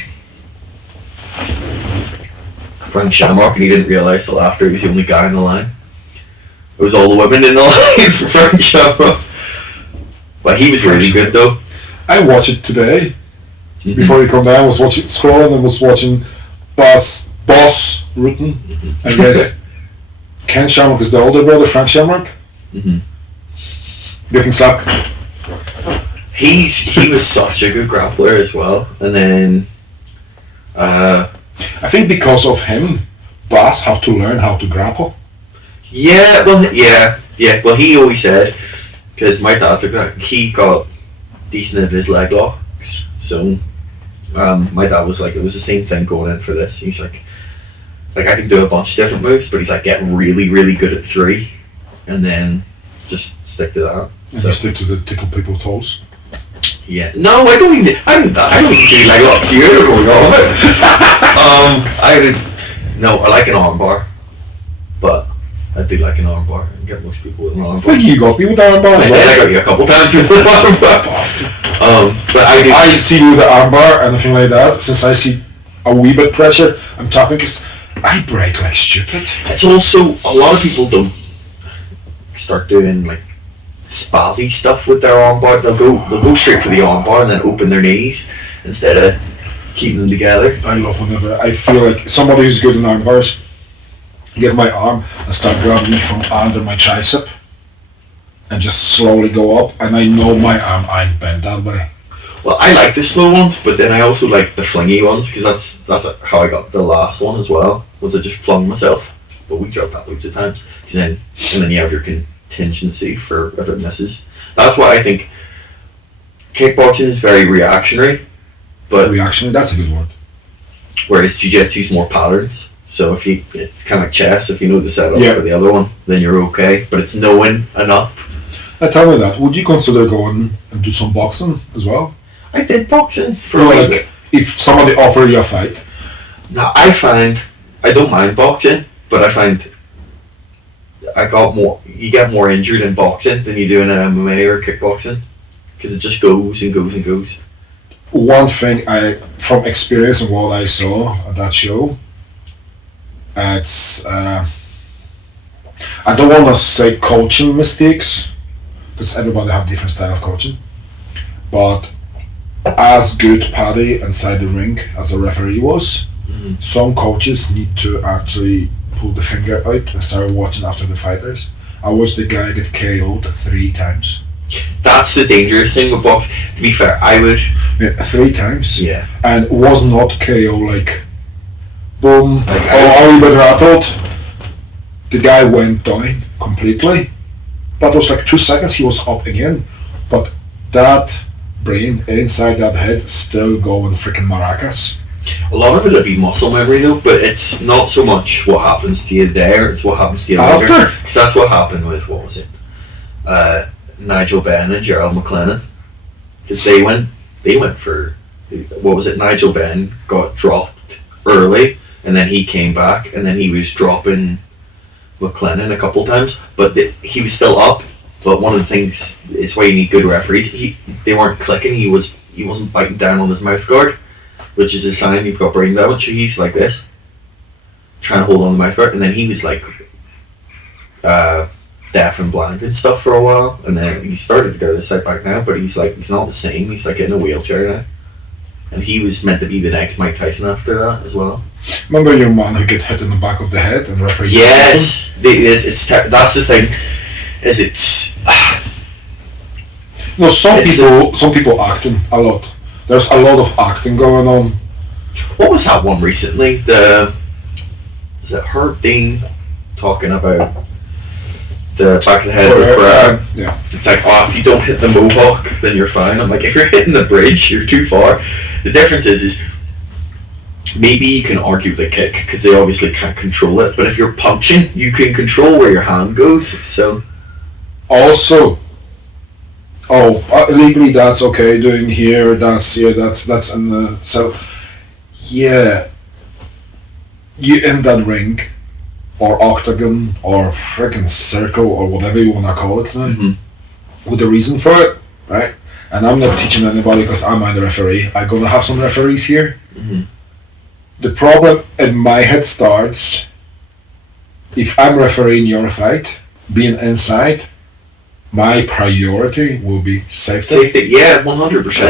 Frank Shamrock, and he didn't realise till after he was the only guy in the line. It was all the women in the line for Frank Shamrock. But he was really good though. I watched it today. Before you come down, I was watching scrolling and was watching Boss Rutten. I guess Ken Shamrock is the older brother, Frank Shamrock. Mhm. Getting slapped. He was such a good grappler as well, and then I think because of him, Bass have to learn how to grapple. yeah, well he always said, because my dad took that, he got decent at his leg locks, so my dad was like, it was the same thing going in for this. He's like I can do a bunch of different moves, but he's like, get really, really good at 3, and then just stick to that. And you stick to the tickle people's toes. Yeah. No, I don't even do leg locks here. I don't know what you're on about. I like an arm bar, but I do like an arm bar and get most people with an arm I bar. think you got me with the armbar as I well. got you a couple times with an arm bar. But I do. I see you with the armbar and anything like that. Since I see a wee bit pressure, I'm tapping because I break like stupid. It's also a lot of people don't start doing like spazzy stuff with their arm bar. They'll go straight for the arm bar and then open their knees instead of keeping them together. I love whenever I feel like somebody who's good in arm bars, get my arm and start grabbing me from under my tricep. and just slowly go up. And I know my arm ain't bent that way. Well, I like the slow ones, but then I also like the flingy ones because that's how I got the last one as well. Was I just flung myself, but we dropped that loads of times. And then you have your contingency for if it misses. That's why I think kickboxing is very reactionary, but Reactionary, that's a good word. whereas jiu-jitsu is more patterns. So it's kind of like chess. If you know the setup Yeah. for the other one, then you're okay. But it's knowing enough. Now tell me that. Would you consider going and do some boxing as well? I did boxing for Like, if somebody offered you a fight. Now I don't mind boxing, but I find you get more injured in boxing than you do in MMA or kickboxing because it just goes and goes and goes. One thing from experience and what I saw at that show, it's I don't want to say coaching mistakes because everybody have different style of coaching, but as good Paddy inside the ring as a referee was, some coaches need to actually pull the finger out and start watching after the fighters. I watched the guy get KO'd 3 times. That's the dangerous thing with boxing. To be fair, I would. Yeah, 3 times. Yeah. And it was not KO like, boom, Like are we better rattled? The guy went down completely. That was like 2 seconds, he was up again. But that brain inside that head still going freaking maracas. A lot of it'll be muscle memory though, but it's not so much what happens to you there, it's what happens to you later. After? Because that's what happened with, what was it? Nigel Benn and Gerald McLennan. Because they went for, what was it? Nigel Benn got dropped early, and then he came back, and then he was dropping McLennan a couple times, but he was still up. But one of the things, it's why you need good referees. They weren't clicking. He wasn't biting down on his mouth guard, which is a sign you've got brain damage. So he's like this, trying to hold on the mouth guard, and then he was like deaf and blind and stuff for a while, and then he started to go to side back now, but he's not the same. He's like in a wheelchair now, and he was meant to be the next Mike Tyson after that as well. Remember your man who get hit in the back of the head and referee? Yes, that's the thing. Is it's No, some people acting a lot. There's a lot of acting going on. what was that one recently? Is it Herb Dean talking about the back of the head with Brad? Yeah. It's like, oh, if you don't hit the mohawk, then you're fine. I'm like, if you're hitting the bridge, you're too far. The difference is maybe you can argue the kick because they obviously can't control it, but if you're punching, you can control where your hand goes. So Also, legally that's okay. Doing here, that's in the so. Yeah. You in that ring, or octagon, or freaking circle, or whatever you wanna call it now, with a reason for it, right? And I'm not teaching anybody because I'm the referee. I'm gonna have some referees here. The problem in my head starts if I'm refereeing your fight, being inside. My priority will be safety. safety, yeah, 100%.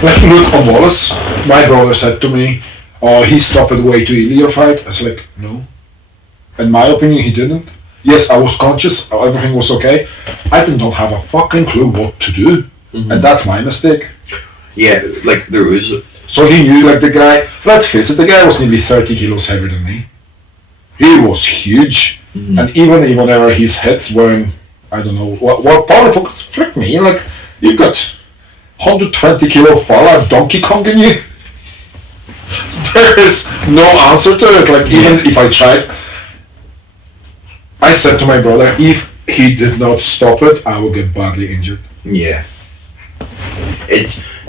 Like Luke on Wallace, my brother said to me, "Oh, he stopped it way too early your fight." I was like, "No." In my opinion, he didn't. Yes, I was conscious, everything was okay. I did not have a fucking clue what to do, and that's my mistake. Yeah, like there was. So he knew, like the guy. Let's face it, the guy was nearly 30 kilos heavier than me. He was huge, and even whenever his hits weren't. I don't know what powerful. Frick me! Like you've got 120 kilo fella Donkey Kong in you. There is no answer to it. Like even if I tried, I said to my brother, if he did not stop it, I will get badly injured. Yeah.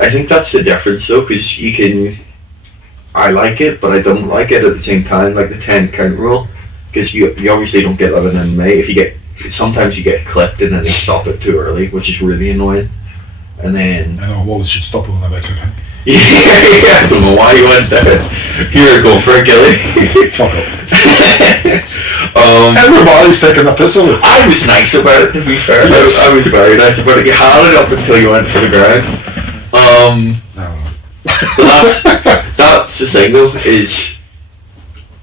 I think that's the difference though, because you can. I like it, but I don't like it at the same time. Like the 10 count rule, because you obviously don't get that in MMA. If you get. Sometimes you get clipped and then they stop it too early, which is really annoying. And then I know Wallace should stop it when I clip him. yeah, I don't know why you went there. Here, go for it, Gilly. Fuck up. Everybody's taking a piss of it. I was nice about it, to be fair. Yes. I was very nice about it. You had it up until you went for the ground. No. But that's the thing though, is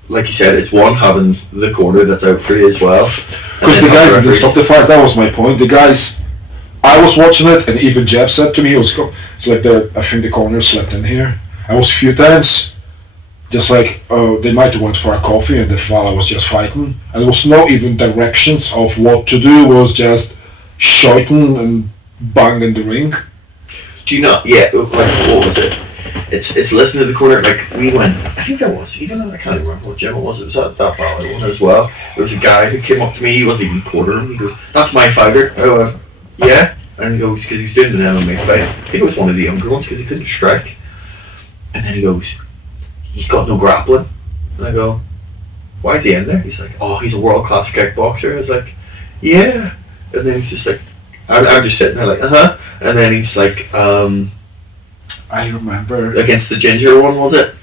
like you said, it's one having the corner that's out for you as well. Because the guys that didn't stop the fights, that was my point. The guys, I was watching it, and even Jeff said to me, it's like I think the corner slept in here. I was a few times, just like, they might have went for a coffee, and the fella was just fighting. And there was no even directions of what to do, it was just shouting and banging the ring. Do you know, yeah, like, what was it? It's listening to the corner, like, we went, I think there was, even though I can't remember what gym it was at that Valley one as well. There was a guy who came up to me, he wasn't even quartering, he goes, "That's my fighter." I went, "Yeah?" And he goes, because he was doing an MMA fight, I think it was one of the younger ones, because he couldn't strike. And then he goes, "He's got no grappling." And I go, "Why is he in there?" He's like, "Oh, he's a world-class kickboxer." I was like, "Yeah." And then he's just like, I'm just sitting there like, uh-huh. And then he's like, I remember. against the ginger one, was it?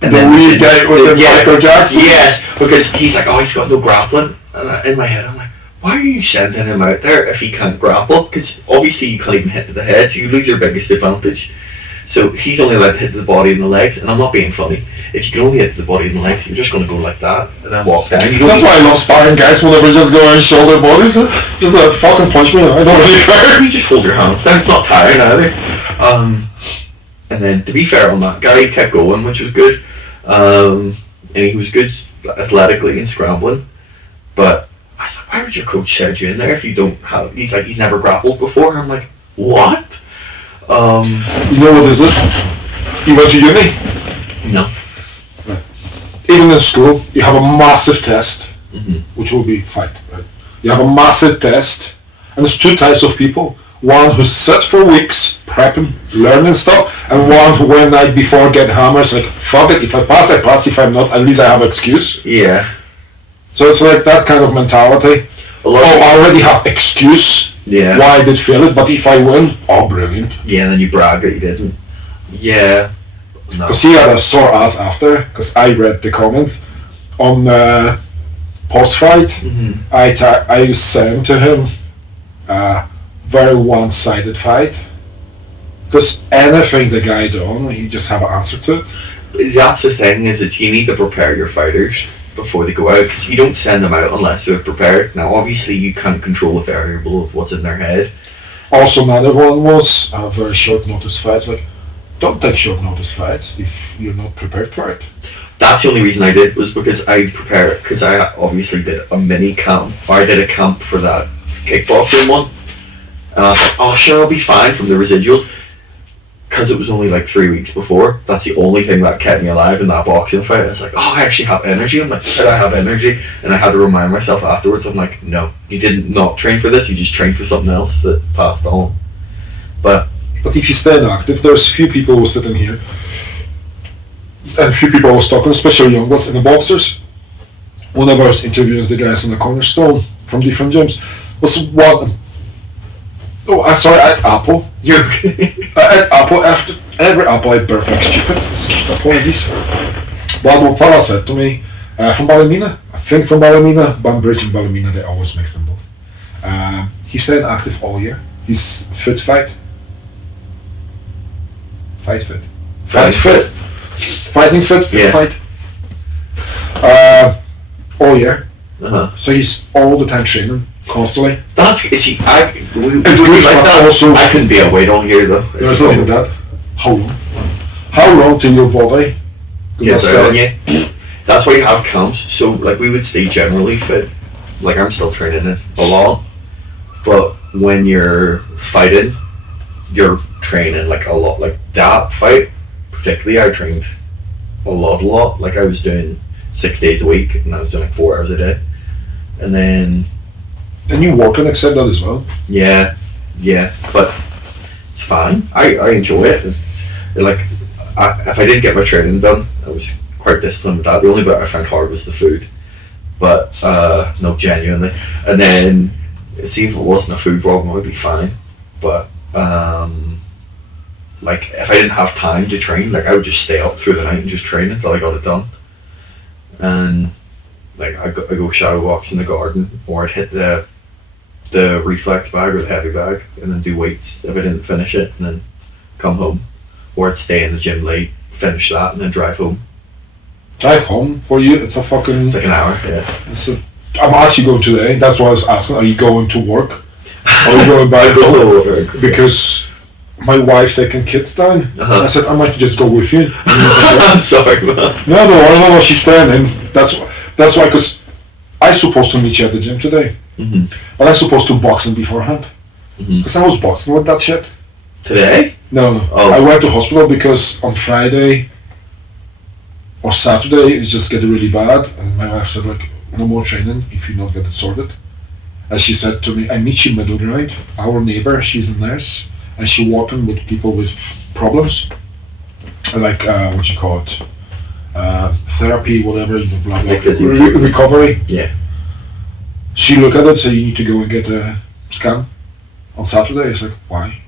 And The wee guy with the Michael Jackson? Yes, because he's like, "Oh, he's got no grappling." And in my head, I'm like, why are you sending him out there if he can't grapple? Because obviously you can't even hit to the head, so you lose your biggest advantage. So he's only allowed to hit the body and the legs, and I'm not being funny. If you can only hit the body and the legs, you're just going to go like that and then walk down. That's why I love sparring guys whenever just go and shoulder bodies. Just fucking punch me. I don't really care. You just hold your hands down. It's not tiring either. And then, to be fair on that guy, he kept going, which was good. And he was good athletically and scrambling. But I was like, why would your coach send you in there if you don't have... He's like, he's never grappled before. I'm like, what? You know what is it? You went to uni? No. Right. Even in school, you have a massive test, which will be fight. Right? You have a massive test, and there's two types of people. One who's set for weeks, prepping, learning stuff, and one who one night before get hammered, it's like, fuck it, if I pass, I pass, if I'm not, at least I have an excuse. Yeah. So it's like that kind of mentality. I already have excuse why I did fail it, but if I win, brilliant. Yeah, and then you brag that you didn't. Yeah. Because he had a sore ass after, because I read the comments on post-fight. I was saying to him, very one-sided fight. Because anything the guy done, he just have an answer to it. That's the thing, is that you need to prepare your fighters before they go out, because you don't send them out unless they're prepared. Now, obviously, you can't control the variable of what's in their head. Also, another one was a very short notice fight. Like, don't take short notice fights if you're not prepared for it. That's the only reason I did, was because I prepared, because I obviously did a mini camp, or I did a camp for that kickboxing one. And I was like, oh sure, I'll be fine from the residuals. Because it was only like 3 weeks before. That's the only thing that kept me alive in that boxing fight. I was like, oh, I actually have energy. I'm like, how do I have energy? And I had to remind myself afterwards, I'm like, no, you didn't not train for this, you just trained for something else that passed on. But if you stay inactive, there's a few people who are sitting here, and a few people I was talking, especially young ones and the boxers. Whenever I was interviewing the guys in the Cornerstone from different gyms, was one. At Apple. At Apple, after every Apple I burp like stupid. Let's keep apologies. But one fella said to me, from Ballymena, I think from Ballymena, Banbridge and Ballymena, they always mix them both. He stayed active all year. He's fit. Fighting fit, fight. All year. So he's all the time training, constantly. We like that. Also, I couldn't be a weight on here though. There's not even that. How long? How long till your body gets on you? That's why you have camps. So like we would stay generally fit. Like I'm still training it a lot, but when you're fighting, you're training like a lot. Like that fight, particularly, I trained a lot. Like I was doing 6 days a week, and I was doing like 4 hours a day, and then. And you work and accept that as well. Yeah, but it's fine. I enjoy it. If I didn't get my training done, I was quite disciplined with that. The only bit I found hard was the food, but no, genuinely. And then see if it wasn't a food problem, I would be fine. But like if I didn't have time to train, like I would just stay up through the night and just train until I got it done. And like I go shadow walks in the garden, or I'd hit the reflex bag or the heavy bag and then do weights if I didn't finish it, and then come home, or I'd stay in the gym late, finish that, and then drive home. drive home for you, it's a fucking... It's like an hour, yeah. I'm actually going today. That's why I was asking, are you going to work? Or are you going back home? Because my wife's taking kids down. I said, I might just go with you. I'm sorry, man. No, don't worry, no, she's staying in. That's why, because I was supposed to meet you at the gym today. But I was supposed to boxing beforehand. Because I was boxing with that shit. Today? No. I went to hospital because on Friday or Saturday it's just getting really bad, and my wife said like, no more training if you don't get it sorted. And she said to me, I meet you middle ground. Our neighbour, she's a nurse, and she working with people with problems, like what you call it, therapy, whatever, blah blah, recovery. Yeah. She looked at it and said, you need to go and get a scan on Saturday. It's like, why?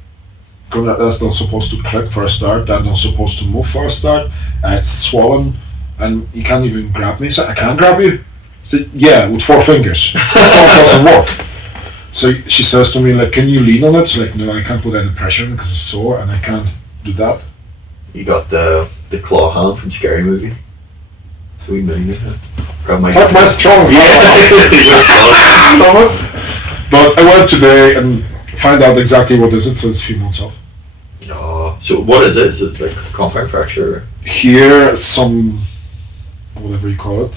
Because that's not supposed to click for a start, that's not supposed to move for a start, it's swollen, and you can't even grab me. So I can't grab you. I said, yeah, with 4 fingers. That doesn't work. So she says to me, like, can you lean on it? It's like, no, I can't put any pressure in because it's sore and I can't do that. You got the claw hand from Scary Movie. Sweet movie. Grab my That's my strong But I went today and find out exactly what is it, so it's a few months off. Oh, so what is it? Is it like compound fracture? Here, some, whatever you call it.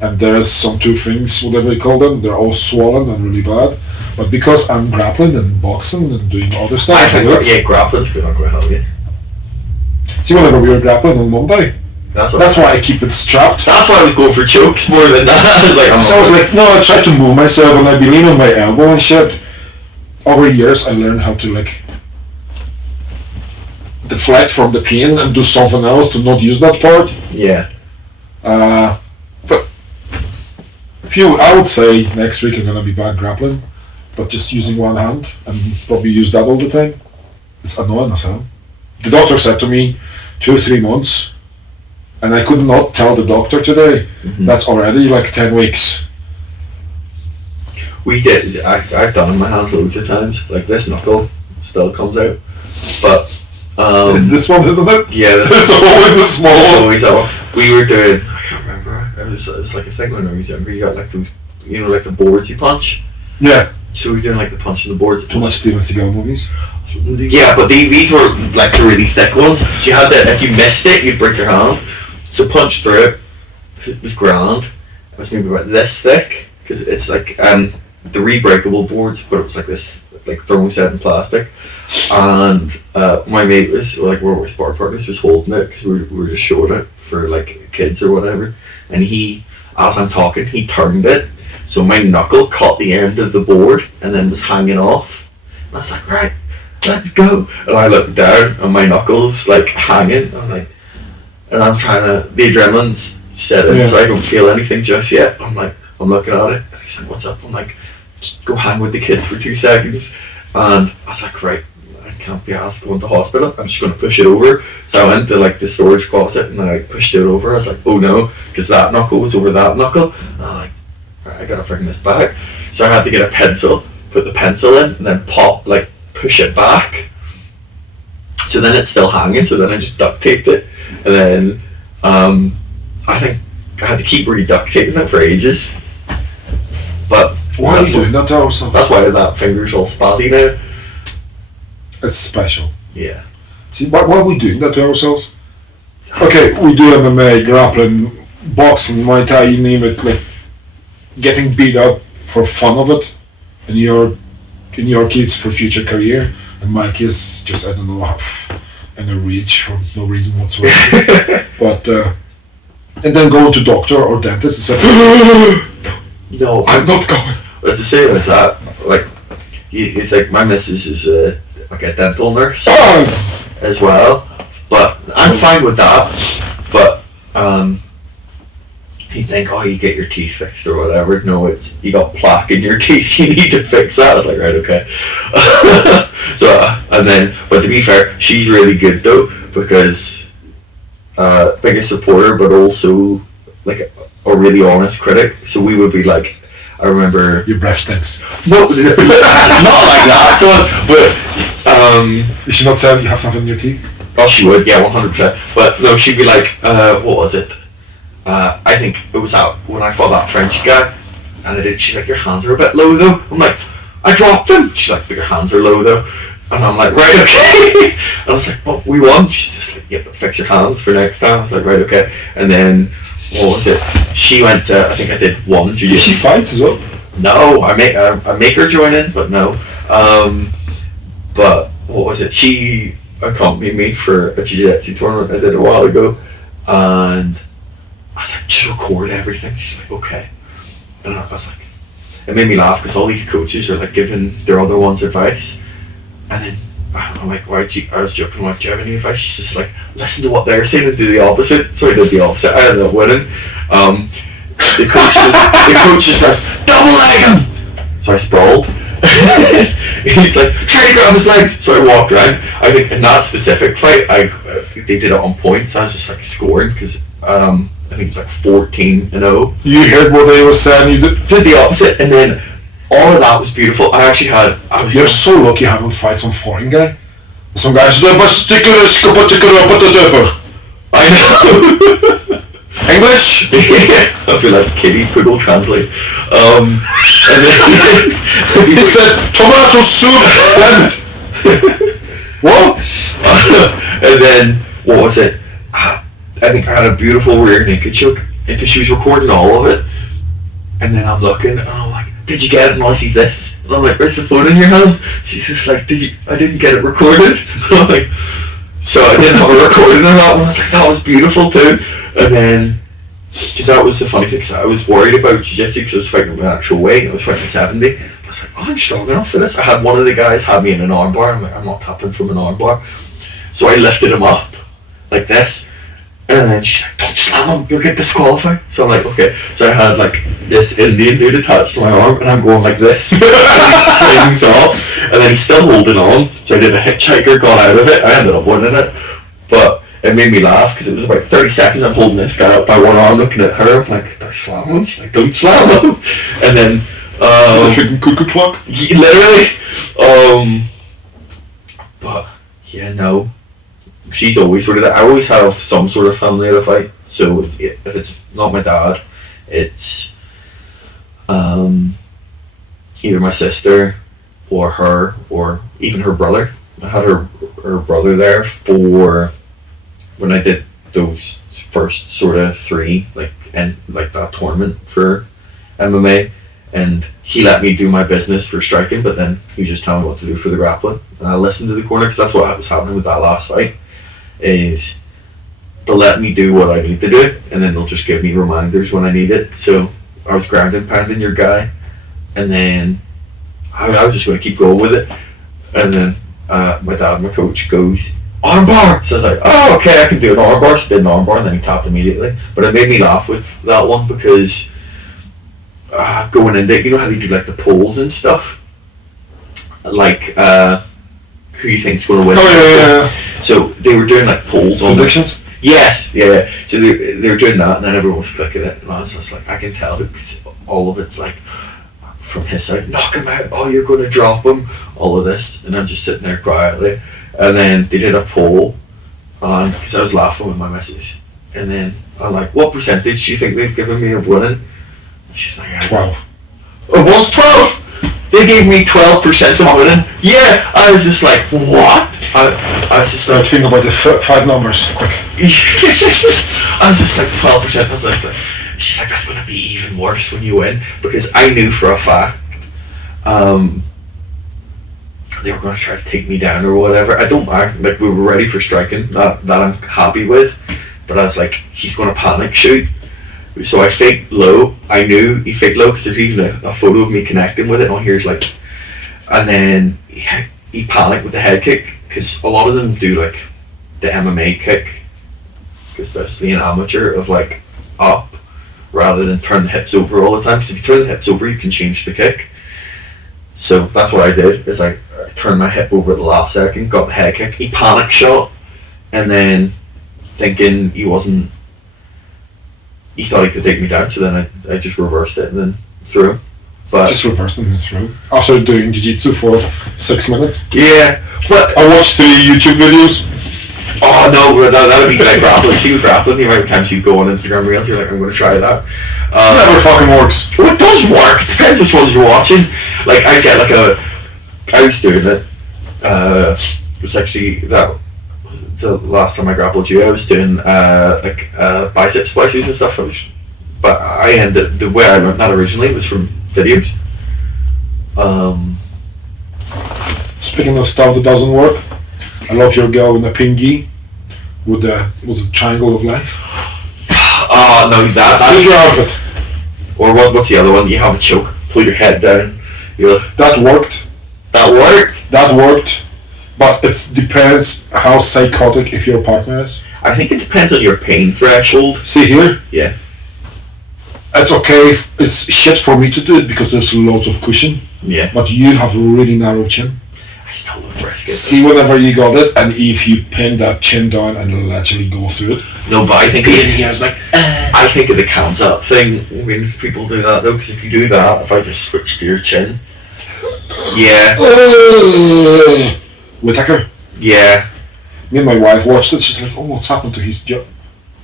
And there's some 2 things, whatever you call them, they're all swollen and really bad. But because I'm grappling and boxing and doing other stuff, I think, grappling's not going to help you. See, whenever we were grappling on Monday, that's why I keep it strapped. That's why I was going for chokes more than that. I was like, no, I tried to move myself and I'd be leaning on my elbow and shit. Over years, I learned how to like deflect from the pain and do something else to not use that part. Yeah. But I would say next week I'm gonna be back grappling, but just using one hand and probably use that all the time. It's annoying as hell. The doctor said to me 2 or 3 months, and I could not tell the doctor today. That's already like 10 weeks. We did. I've done it in my hands loads of times. Like this knuckle still comes out, but it's this one, isn't it? Yeah, it's always the small one. It's always that one. We were doing. I can't remember. It was like a thing when I was younger. You got like the, like the boards you punch. Yeah. So we were doing like the punch on the boards. Too much Steven Seagal movies. Yeah, but these were like the really thick ones. So you had that. If you missed it, you'd break your hand. So punch through it. It was grand. It was maybe about this thick because it's like the rebreakable boards, but it was like this like thermoset in plastic. And my mate was like, one of my spar partners was holding it because we were just showing it for like kids or whatever. And he, as I'm talking, he turned it so my knuckle caught the end of the board and then was hanging off. And I was like, right, let's go. And I looked down and my knuckles like hanging. I'm like, and I'm trying to, the adrenaline's set in, so I don't feel anything just yet. I'm like, I'm looking at it. And he's like, what's up? I'm like, just go hang with the kids for 2 seconds. And I was like, right, I can't be asked going to hospital. I'm just going to push it over. So I went to like the storage closet and then I pushed it over. I was like, oh no, because that knuckle was over that knuckle. And I'm like, right, I gotta bring this back. So I had to get a pencil, put the pencil in, and then push it back. So then it's still hanging. So then I just duct taped it, and then I think I had to keep re-duct taping it for ages. But why are you doing that to ourselves? That's why that finger's all spazzy now. It's special. Yeah. See, why are we doing that to ourselves? Okay, we do MMA, grappling, boxing, Muay Thai, you name it, like getting beat up for fun of it, and in your case for future career, and my case just, I don't know, have any reach for no reason whatsoever. But and then going to doctor or dentist and say, no, I'm not going. It's the same as that. Like, it's like my missus is like a dental nurse as well, but I'm fine with that. But you think, oh, you get your teeth fixed or whatever. No, it's you got plaque in your teeth. You need to fix that. I was like, right, okay. So and then, but to be fair, she's really good though because biggest supporter, but also like a really honest critic. So we would be like, I remember your breath stinks. No, not like that. So, but is she not saying you have something in your teeth? Oh, she would, yeah, 100%. But no, she'd be like, what was it? I think it was out when I fought that French guy, and she's like, your hands are a bit low though. I'm like, I dropped them. She's like, but your hands are low though. And I'm like, right, okay. And I was like, but we won. She's just like, yeah, but fix your hands for next time. I was like, right, okay. And then, what was it? She went to, I think I did one jiu-jitsu. She fights as well? No, I make her join in, but no. But what was it? She accompanied me for a jiu-jitsu tournament I did a while ago, and I was like, just record everything. She's like, okay. And I was like, it made me laugh because all these coaches are like giving their other ones advice, and then I'm like, I was joking, I'm like, do you have any advice? She's just like, listen to what they're saying and do the opposite. So I did the opposite. I ended up winning. The coach is like, double leg him. So I sprawled. He's like, try to grab his legs. So I walked around. I think in that specific fight, they did it on points. I was just like scoring because I think it was like 14-0. You heard what they were saying. You did the opposite, and then all of that was beautiful. You're so lucky having fights on foreign guy. Some guys, I know. English? I feel like Kitty Google Translate. And then he said tomato soup. What? And then what was it? I think I had a beautiful rear naked choke, and she was recording all of it. And then I'm looking, and I'm like, did you get it? And all sees this. And I'm like, where's the phone in your hand? She's just like, I didn't get it recorded. I'm like, so I didn't have a recording of that one. I was like, that was beautiful too. And then, because that was the funny thing, because I was worried about jiu-jitsu because I was fighting my actual weight. I was fighting 70. I was like, oh, I'm strong enough for this. I had one of the guys had me in an armbar. I'm like, I'm not tapping from an armbar. So I lifted him up like this. And then she's like, don't slam him, you'll get disqualified. So I'm like, okay. So I had like this Indian dude attached to my arm, and I'm going like this. And he slings off, and then he's still holding on. So I did a hitchhiker, got out of it. I ended up winning it. But it made me laugh because it was about 30 seconds I'm holding this guy up by one arm looking at her. I'm like, don't slam him. She's like, don't slam him. And then the freaking cuckoo clock? Literally. But yeah, no. She's always sort of that. I always have some sort of family to fight. So if it's not my dad, it's either my sister or her or even her brother. I had her brother there for when I did those first sort of three like that tournament for MMA, and he let me do my business for striking, but then he was just telling me what to do for the grappling, and I listened to the corner because that's what was happening with that last fight. Is they'll let me do what I need to do, and then they'll just give me reminders when I need it. So I was ground and pounding your guy, and then I was just going to keep going with it. And then my dad, my coach, goes, armbar! So I was like, oh, okay, I can do an armbar. So did an armbar, and then he tapped immediately. But it made me laugh with that one because going in there, you know how they do like the polls and stuff? Like, who you think's going to win? Oh, yeah. So they were doing like polls on predictions. Yes, yeah. So they were doing that, and then everyone was clicking it, and I was just like, I can tell because all of it's like from his side, knock him out. Oh, you're going to drop him. All of this, and I'm just sitting there quietly, and then they did a poll, because I was laughing with my missus, and then I'm like, what percentage do you think they've given me of winning? And she's like, 12. It was 12. They gave me 12% of winning. Yeah, I was just like, what? I was just like, think about the 5 numbers, quick. I was just like 12%. I was just like, she's like, that's gonna be even worse when you win, because I knew for a fact, they were gonna try to take me down or whatever. I don't mind. Like we were ready for striking. That I'm happy with, but I was like, he's gonna panic shoot. So I faked low. I knew he faked low because there's even a photo of me connecting with it. Oh, here's like, and then he panicked with the head kick because a lot of them do like the MMA kick, especially an amateur, of like up rather than turn the hips over all the time. Because if you turn the hips over, you can change the kick. So that's what I did. Is I turned my hip over at the last second, got the head kick. He panic shot, and then thinking he thought he could take me down, so then I just reversed it and then threw him. But just reversed it and threw. After doing jiu-jitsu for 6 minutes. Yeah, but I watched 3 YouTube videos. Oh no, that'd be like grappling. See with grappling, the amount of times you go on Instagram Reels, you're like, I'm going to try that. Never fucking works. Well, it does work. It depends which ones you're watching. Like I get like I was doing it. It was actually the last time I grappled you. I was doing like bicep splicers and stuff. But I ended the way I learned that originally was from videos. Speaking of stuff that doesn't work, I love your girl in the pingy with the was it triangle of life. Oh no, that's your outfit. Or what's the other one? You have a choke, pull your head down. That worked. That worked. But it depends how psychotic if your partner is. I think it depends on your pain threshold. See here? Yeah. It's okay if it's shit for me to do it because there's loads of cushion. Yeah. But you have a really narrow chin. I still love brisket. See whenever you got it, and if you pin that chin down and it'll actually go through it. No, but I think I think of the cams up thing when people do that though, because if you do that, if I just switch to your chin, yeah. Whittaker. Yeah. Me and my wife watched it. She's like, "Oh, what's happened to his job?"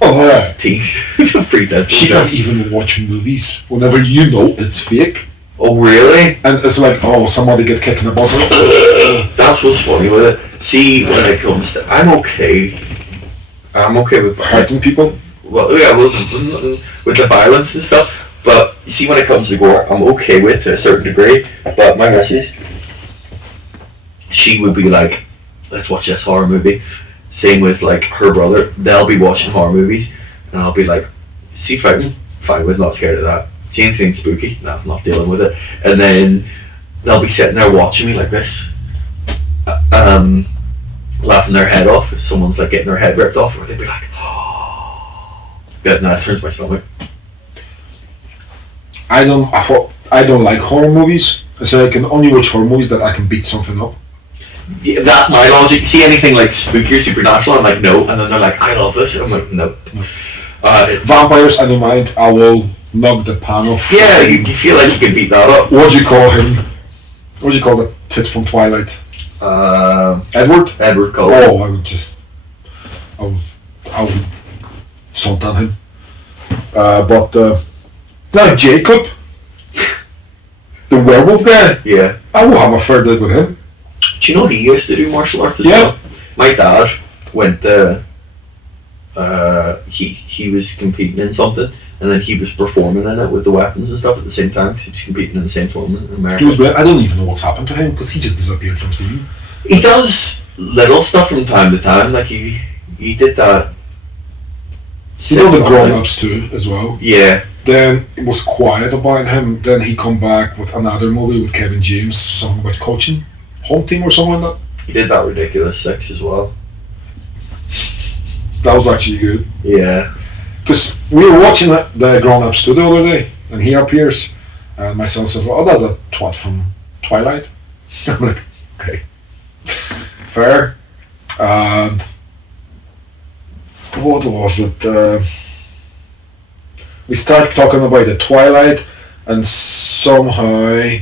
Oh, teeth. Free dead. She can't even watch movies whenever you know it's fake. Oh really? And it's like, oh, somebody get kicked in the balls. That's what's funny with it. See, when it comes to, I'm okay with Hurting people. Well, yeah, with the violence and stuff. But you see, when it comes to gore, I'm okay with to a certain degree. But my missus, she would be like, let's watch this horror movie. Same with like her brother. They'll be watching horror movies, and I'll be like, see fighting, fine with, not scared of that. See anything spooky? No, I'm not dealing with it. And then they'll be sitting there watching me like this, laughing their head off if someone's like getting their head ripped off, or they'd be like, oh. That turns my stomach. I don't like horror movies. So I can only watch horror movies that I can beat something up. Yeah, that's my logic. See anything like spooky or supernatural, I'm like, no. And then they're like, I love this. I'm like, no. Vampires, I don't mind. I will knock the pan off. Yeah, you feel like you can beat that up. What do you call him? What do you call the tit from Twilight? Edward? Edward Cullen. Oh, I would suntan him. But like Jacob, the werewolf guy. Yeah. I will have a fair date with him. Do you know he used to do martial arts as well? My dad went he was competing in something, and then he was performing in it with the weapons and stuff at the same time because he was competing in the same tournament in America. I don't even know what's happened to him because he just disappeared from scene. He does little stuff from time to time, like he did that. You know the grown-ups too, as well. Yeah. Then it was quiet about him. Then he come back with another movie with Kevin James, something about coaching, home team or something like that. He did that Ridiculous 6 as well. That was actually good. Yeah. Because we were watching the grown-ups too the other day, and he appears, and my son says, "Oh, that's a twat from Twilight." I'm like, okay, fair. And what was it? We started talking about the Twilight, and somehow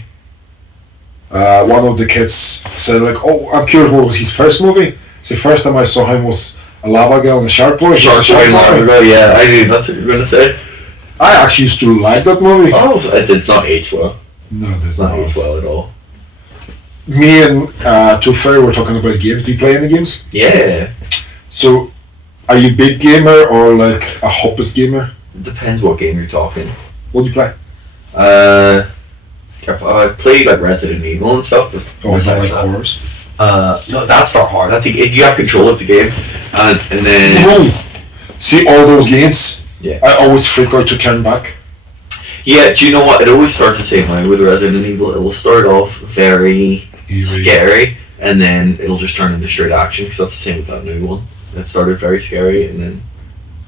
one of the kids said, like, "Oh, I'm curious, what was his first movie?" So the first time I saw him was a Lava Girl and a Shark Boy. Shark Boy, yeah, I knew that's what you were going to say. I actually used to like that movie. Oh, it's not aged well. No, it's not aged well at all. Me and Tuferi were talking about games. Do you play any games? Yeah. So, are you a big gamer or like a hoppus gamer? It depends what game you're talking. What do you play? I played like Resident Evil and stuff. Oh, I don't like horrors. No, that's not hard. You have control of the game, and then. No. See all those games. Yeah. I always freak out to turn back. Yeah. Do you know what? It always starts the same way with Resident Evil. It will start off very scary, and then it'll just turn into straight action. Because that's the same with that new one. It started very scary, and then.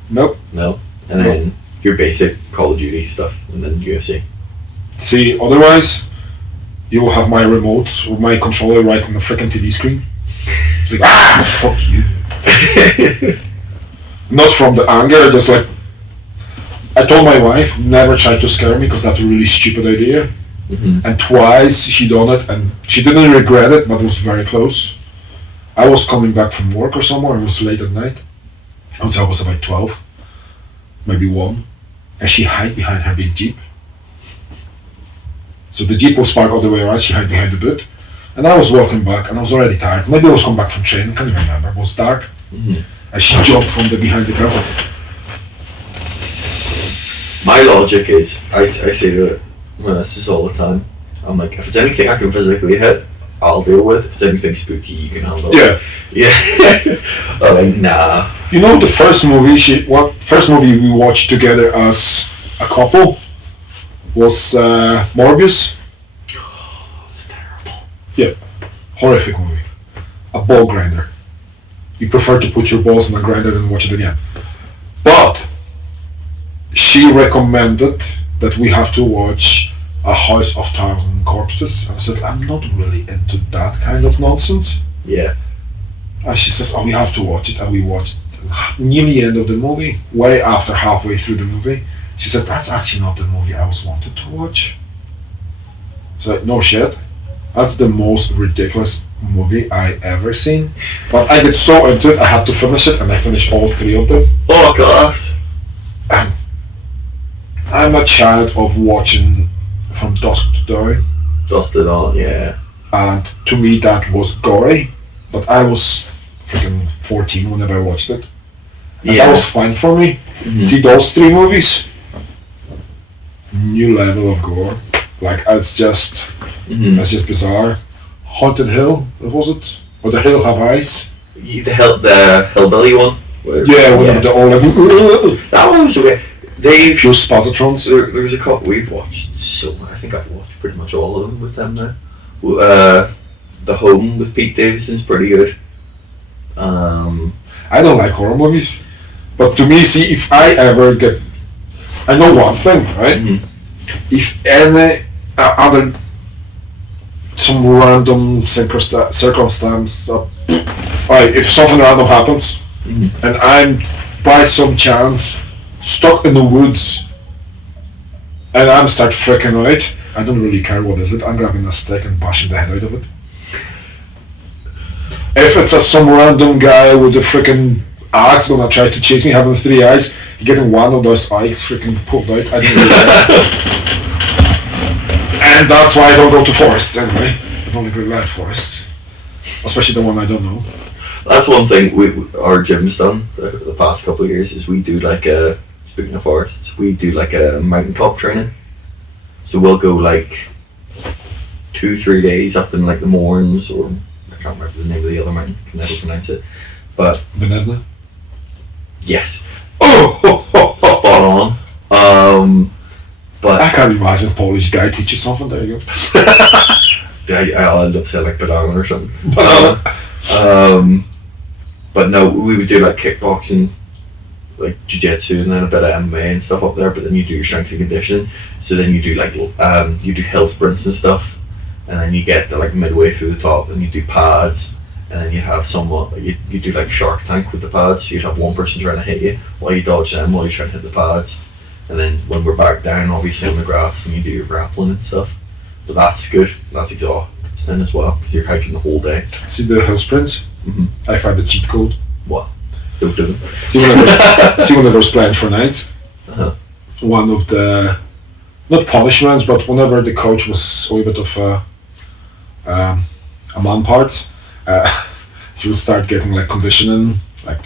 Nope. No. And then your basic Call of Duty stuff, and then UFC. See, otherwise, you will have my remote or my controller right on the freaking TV screen. It's like, fuck you. Not from the anger, just like, I told my wife, never try to scare me because that's a really stupid idea. Mm-hmm. And twice she done it, and she didn't regret it, but it was very close. I was coming back from work or somewhere. It was late at night. I would say I was about 12, maybe 1, and she hid behind her big Jeep. So the Jeep was parked all the way around, she hid behind the boot. And I was walking back, and I was already tired. Maybe I was coming back from training, can't even remember. It was dark. Mm-hmm. And she jumped from the behind the car. My logic is, I say to it, well, this is all the time. I'm like, if it's anything I can physically hit, I'll deal with. If it's anything spooky, you can handle. Yeah. Yeah. I'm like, nah. You know, the first movie we watched together as a couple was Morbius. Oh, it's terrible. Yeah, horrific movie. A ball grinder. You prefer to put your balls in a grinder than watch it again. But she recommended that we have to watch A House of Thousand Corpses. And I said, I'm not really into that kind of nonsense. Yeah. And she says, oh, we have to watch it. And we watched near the end of the movie, way after halfway through the movie. She said, that's actually not the movie I was wanted to watch. So, no shit. That's the most ridiculous movie I ever seen. But I get so into it, I had to finish it, and I finished all 3 of them. Oh, class. And I'm a child of watching from dusk to dawn. Dusted on, yeah. And to me, that was gory. But I was freaking 14 whenever I watched it. And Yeah. that was fine for me. Mhm. See, those 3 movies, new level of gore. Like, it's just bizarre. Haunted Hill, what was it? Or The Hill Have Eyes? The hillbilly one. Yeah, one of the all like That one was okay. Dave, pure spazatrons. there's a couple we've watched. So I think I've watched pretty much all of them with them now. The Home with Pete Davidson's pretty good. I don't like horror movies, but to me, see, if I ever get, I know one thing, right? Mhm. If any other some random circumstance, right? If something random happens, Mhm. and I'm by some chance stuck in the woods, and I'm start freaking out, I don't really care what is it. I'm grabbing a stick and bashing the head out of it. If it's some random guy with a freaking axe gonna try to chase me, having 3 eyes, getting one of those eyes freaking pulled out, I don't really care. And that's why I don't go to forests anyway. I don't really like forests, especially the one I don't know. That's one thing our gym's done the past couple of years is we do like speaking of forests, we do like a mountaintop training. So we'll go like 2-3 days up in like the Mourns, or I can't remember the name of the other mountain, can never pronounce it. But Vanilla? yes, Oh! spot on. But I can't imagine a Polish guy teach you something. There you go. I'll end up saying like banana or something. Banana. But no, we would do like kickboxing, like jiu-jitsu, and then a bit of MMA and stuff up there. But then you do your strength and conditioning. So then you do like you do hill sprints and stuff, and then you get to like midway through the top, and you do pads, and then you have someone you do like Shark Tank with the pads. So you'd have one person trying to hit you while you dodge them while you're trying to hit the pads, and then when we're back down, obviously on the grass, and you do your grappling and stuff. But that's good. That's exhausting as well because you're hiking the whole day. See the hill sprints? Mm-hmm. I find the cheat code. What? Don't do them. See when I was playing for nights, Uh-huh. one of the, not punishments, but whenever the coach was a little bit of a man parts, he would start getting like conditioning, like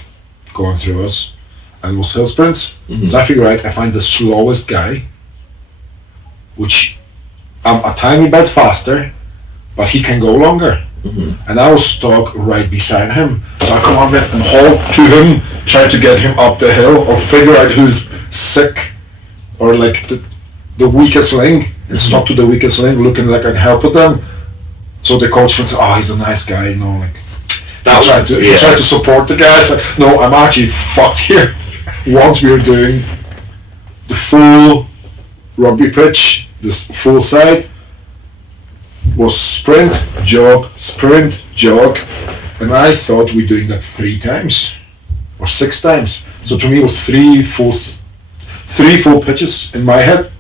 going through us, and it was hill sprints. Mhm. So I figure out I find the slowest guy, which I'm a tiny bit faster, but he can go longer. Mm-hmm. And I was stuck right beside him. So I come up and hold to him, try to get him up the hill, or figure out who's sick, or like the weakest link, and stuck to the weakest link, looking like I can help with them. So the coach thinks, oh, he's a nice guy, you know, like he tried to support the guys. Like, no, I'm actually fucked here. Once we were doing the full rugby pitch, this full side was sprint, jog, and I thought we're doing that 3 times or 6 times. So to me it was 3 full pitches in my head.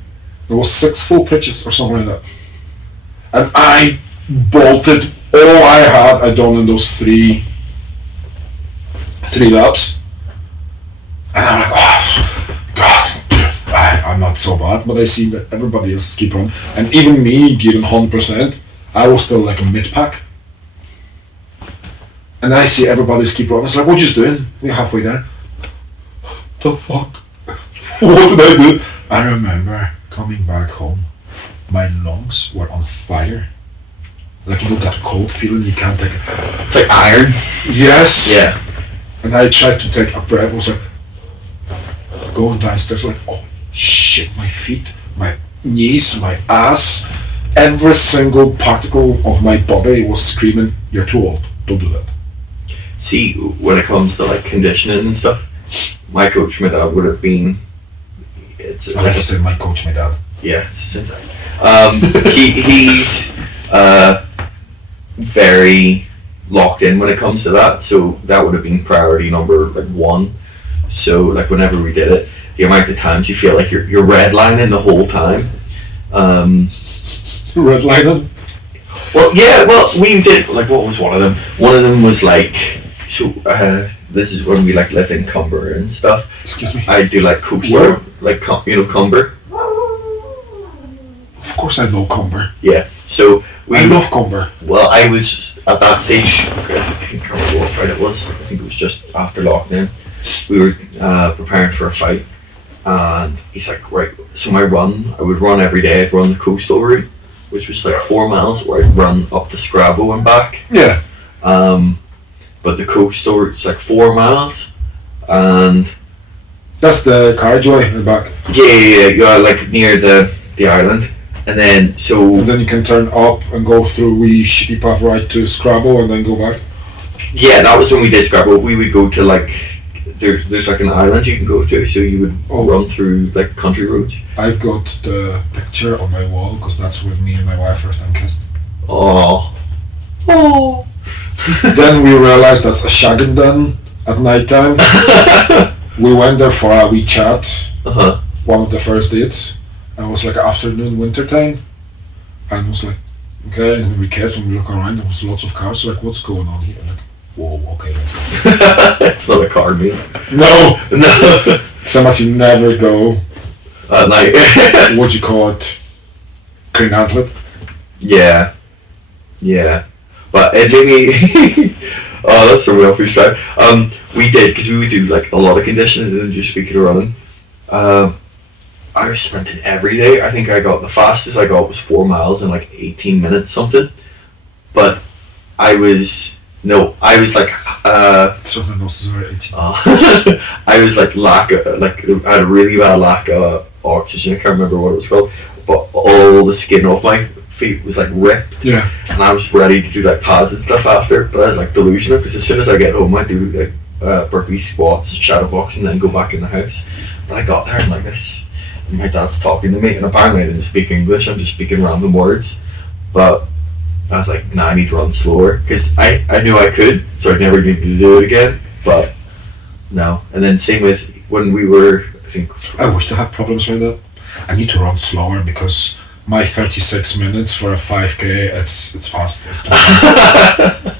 It was 6 full pitches or something like that. And I bolted all I had done in those 3 3 laps, and I'm like, oh, God, I'm not so bad, but I see that everybody else keep running, and even me giving 100%, I was still like a mid-pack. And I see everybody's keep running. It's like, what you doing? We're halfway there. The fuck? What did I do? I remember coming back home. My lungs were on fire. Like, you know that cold feeling you can't take. It's like iron. Yes. Yeah. And I tried to take a breath. I was like, going downstairs, like, oh shit, my feet, my knees, my ass, every single particle of my body was screaming, you're too old, don't do that. See, when it comes to like conditioning and stuff, my coach, my dad, would have been. It's I like to say my coach, my dad. Yeah, it's the same thing. He's very locked in when it comes to that, so that would have been priority number like 1. So like whenever we did it, the amount of times you feel like you're redlining the whole time. Redlining? Well, yeah. Well, we did like, what was one of them? One of them was like, so this is when we like lived in Cumber and stuff. Excuse me. I do like coaster, like Cumber. Of course I know Cumber. Yeah. So I love Cumber. Well, I was at that stage. I can't remember what fight it was. I think it was just after lockdown. We were preparing for a fight, and he's like, right. So my run, I would run every day. I'd run the coastal route, which was like 4 miles, or I'd run up to Scrabo and back. Yeah. But the coastal route's like 4 miles, and that's the carriageway in the back. Yeah, you're like near the island, and then so. And then you can turn up and go through wee shitty path right to Scrabo and then go back. Yeah, that was when we did Scrabo. We would go to like there's like an island you can go to, so you would run through like country roads. I've got the picture on my wall because that's when me and my wife first time kissed. Oh. Then we realized that's a shagging den at night time. We went there for a wee chat. One of the first dates. And it was like afternoon, winter time. And it was like, okay, and then we kissed and we look around. There was lots of cars. Like, what's going on here? Like, whoa, okay, let's go. It's not a car meet. No. No. Some as you never go. At night. What do you call it? Green Antlet. Yeah. Yeah. But it made me. Oh, that's a real freestyle. We did, because we would do like a lot of conditioning and just speaking of running. I was sprinting every day. I think I got the fastest I got was 4 miles in like 18 minutes something. But I was like Someone else is over 18. I was like I had a really bad lack of oxygen. I can't remember what it was called, but all the skin off my feet was like ripped. Yeah. And I was ready to do like pads and stuff after, but I was like delusional because as soon as I get home I do like burpee squats, shadow box, and then go back in the house. But I got there and like this, and my dad's talking to me, and apparently I didn't speak English. I'm just speaking random words, but I was like, nah, I need to run slower because I knew I could, so I'd never need to do it again. But no. And then same with when we were, I think. I wish to have problems like that. I need to run slower because my 36 minutes for a 5k, it's fast. It's too fast.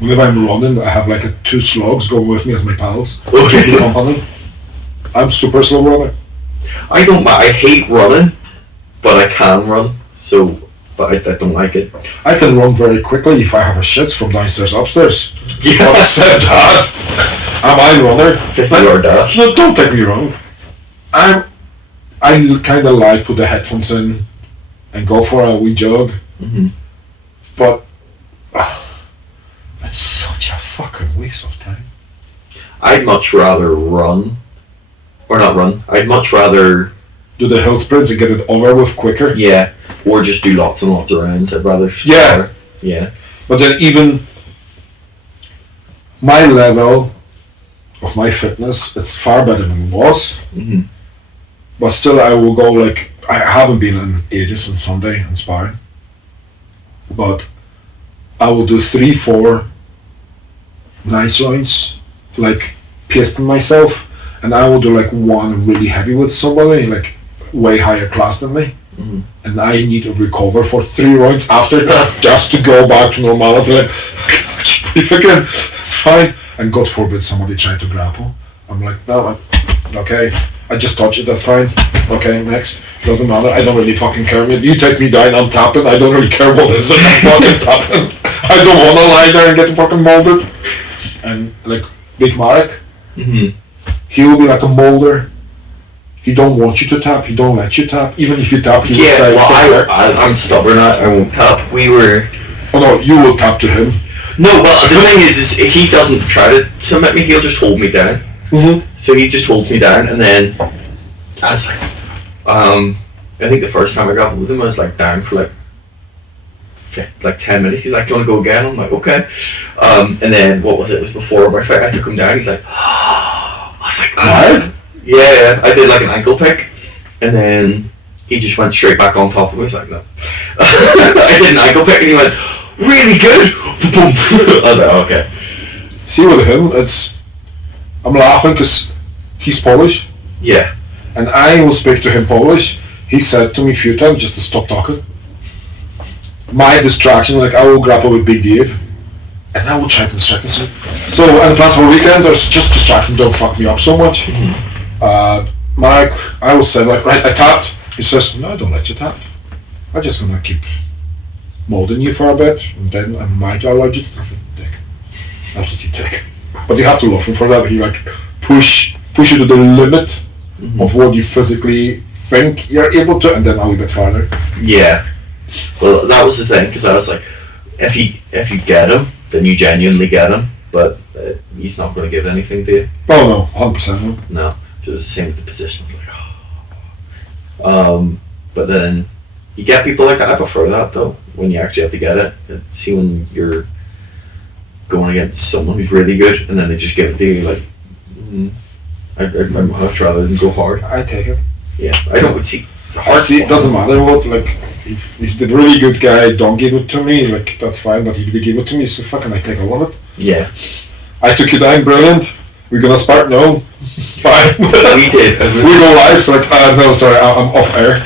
Whenever I'm running, I have like 2 slugs going with me as my pals. Okay. Company. I'm super slow runner. I hate running, but I can run. So, but I don't like it. I can run very quickly if I have a shits from downstairs upstairs. Yeah. But said that, am I a runner? 50-yard dash. No, don't take me wrong. I kind of like put the headphones in and go for a wee jog. Mm-hmm. But it's such a fucking waste of time. I'd much rather run, or not run. I'd much rather do the hill sprints and get it over with quicker. Yeah, or just do lots and lots of rounds. I'd rather. Yeah. Yeah. But then even my level of my fitness, it's far better than it was. Mm-hmm. But still, I will go like I haven't been in ages on Sunday and sparring. But I will do 3-4 nice rounds, like pacing myself, and I will do like one really heavy with somebody, like way higher class than me. Mm-hmm. And I need to recover for 3 rounds after that just to go back to normality. Like, if again, it's fine. and God forbid somebody try to grapple. I'm like, no, okay, I just touch it, that's fine. Okay, next. Doesn't matter, I don't really fucking care. You take me down, I'm tapping, I don't really care what is it, I'm fucking tapping. I don't want to lie there and get fucking molded. And like, Big Marek, he will be like a molder. He don't want you to tap, he don't let you tap. Even if you tap, he will say, well, I'm stubborn, I won't tap. Oh no, you will tap to him. No, well, the thing is he doesn't try to submit me, he'll just hold me down. So he just holds me down, and then I was like, I think the first time I grappled with him, I was like down for like 10 minutes. He's like, do you want to go again? I'm like, okay. And then, what was it? It was before my fight. I took him down. He's like, I was like, what? Yeah, I did like an ankle pick. And then he just went straight back on top of me. He was like, no. I did an ankle pick, and he went, really good. I was like, okay. See, with him, I'm laughing because he's Polish. Yeah. And I will speak to him Polish. He said to me a few times just to stop talking. My distraction, like I will grapple with Big Dave, and I will try to distract him. So, and the plans for the weekend, there's just distraction, don't fuck me up so much. Mark, I will say, like, right, I tapped. He says, no, I don't let you tap. I'm just gonna keep molding you for a bit, and then I might allow you to tap. Dick. Absolutely dick. But you have to love him for that. He like push you to the limit of what you physically think you're able to, and then a little bit farther. Yeah. Well, that was the thing, because I was like, if you get him, then you genuinely get him, but he's not going to give anything to you. Oh no, 100% no. So it was the same with the position. I was like, oh. But then you get people like that. I prefer that though, when you actually have to get it. See when you're going against someone who's really good, and then they just give it to you. Like, I'd much rather than go hard. I take it. Yeah, I don't see. It's a hard. See, it doesn't matter what. Like, if the really good guy don't give it to me, like that's fine. But if they give it to me, so fucking I take all of it. Yeah. I took you down, brilliant. We're gonna start now. Fine. We did. We go live. So like, no, sorry, I'm off air.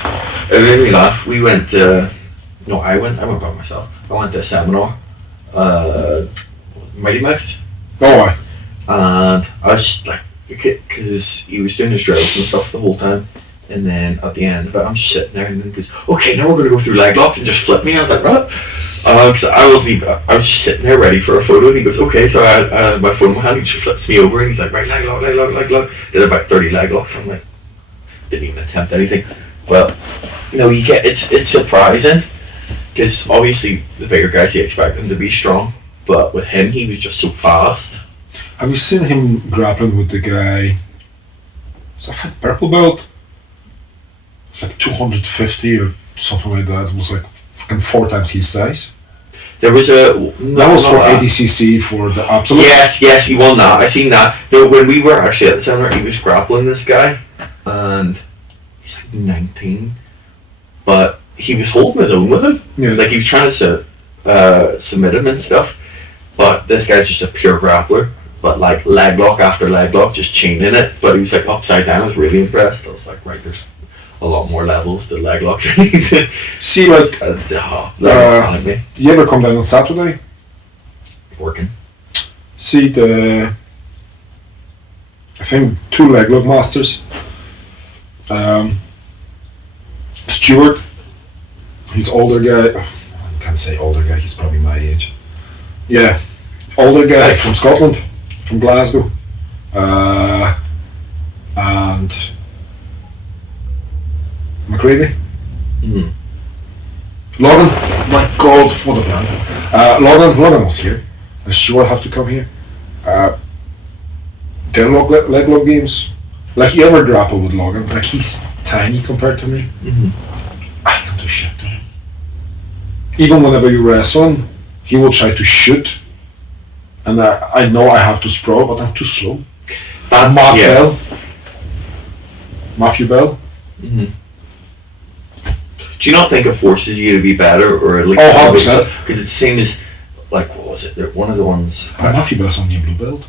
It made me laugh. We went. I went by myself. I went to a seminar. Mighty Mouse. Oh, why? And I was just like, because he was doing his drills and stuff the whole time, and then at the end of it, I'm just sitting there, and then he goes, okay, now we're going to go through leg locks, and just flip me. I was like, what? Because I wasn't even, I was just sitting there ready for a photo, and he goes, okay, so I had my phone in my hand, he just flips me over, and he's like, right, leg lock, leg lock, leg lock. Did about 30 leg locks. I'm like, didn't even attempt anything. Well, no, you get, it's surprising, because obviously the bigger guys, you expect them to be strong, but with him, he was just so fast. Have you seen him grappling with the guy? Is that purple belt? It's like 250 or something like that. It was like fucking 4 times his size. There was a... that was for ADCC for the absolute. Yes, he won that. I seen that. No, when we were actually at the seminar, he was grappling this guy, and he's like 19, but he was holding his own with him. Yeah. Like he was trying to submit him and stuff, but this guy's just a pure grappler. But like leg lock after leg lock, just chaining it. But he was like upside down. I was really impressed. I was like, right, there's a lot more levels to leg locks. See, like, you ever come down on Saturday? Working. See I think 2 leg lock masters. Stuart, he's older guy. I can't say older guy. He's probably my age. Yeah, older guy from Scotland. From Glasgow, and McCready. Logan, my God, what a plan. Logan was here. I sure have to come here. Their leg lock games, like you ever grapple with Logan, like he's tiny compared to me. I can't do shit to him. Even whenever you wrestle him, he will try to shoot. And I know I have to sprawl, but I'm too slow. Matthew Bell. Do you not think it forces you to be better, or at least? Oh, 100%. Because it's the same as, like, what was it? One of the ones. Matthew Bell's on your blue belt.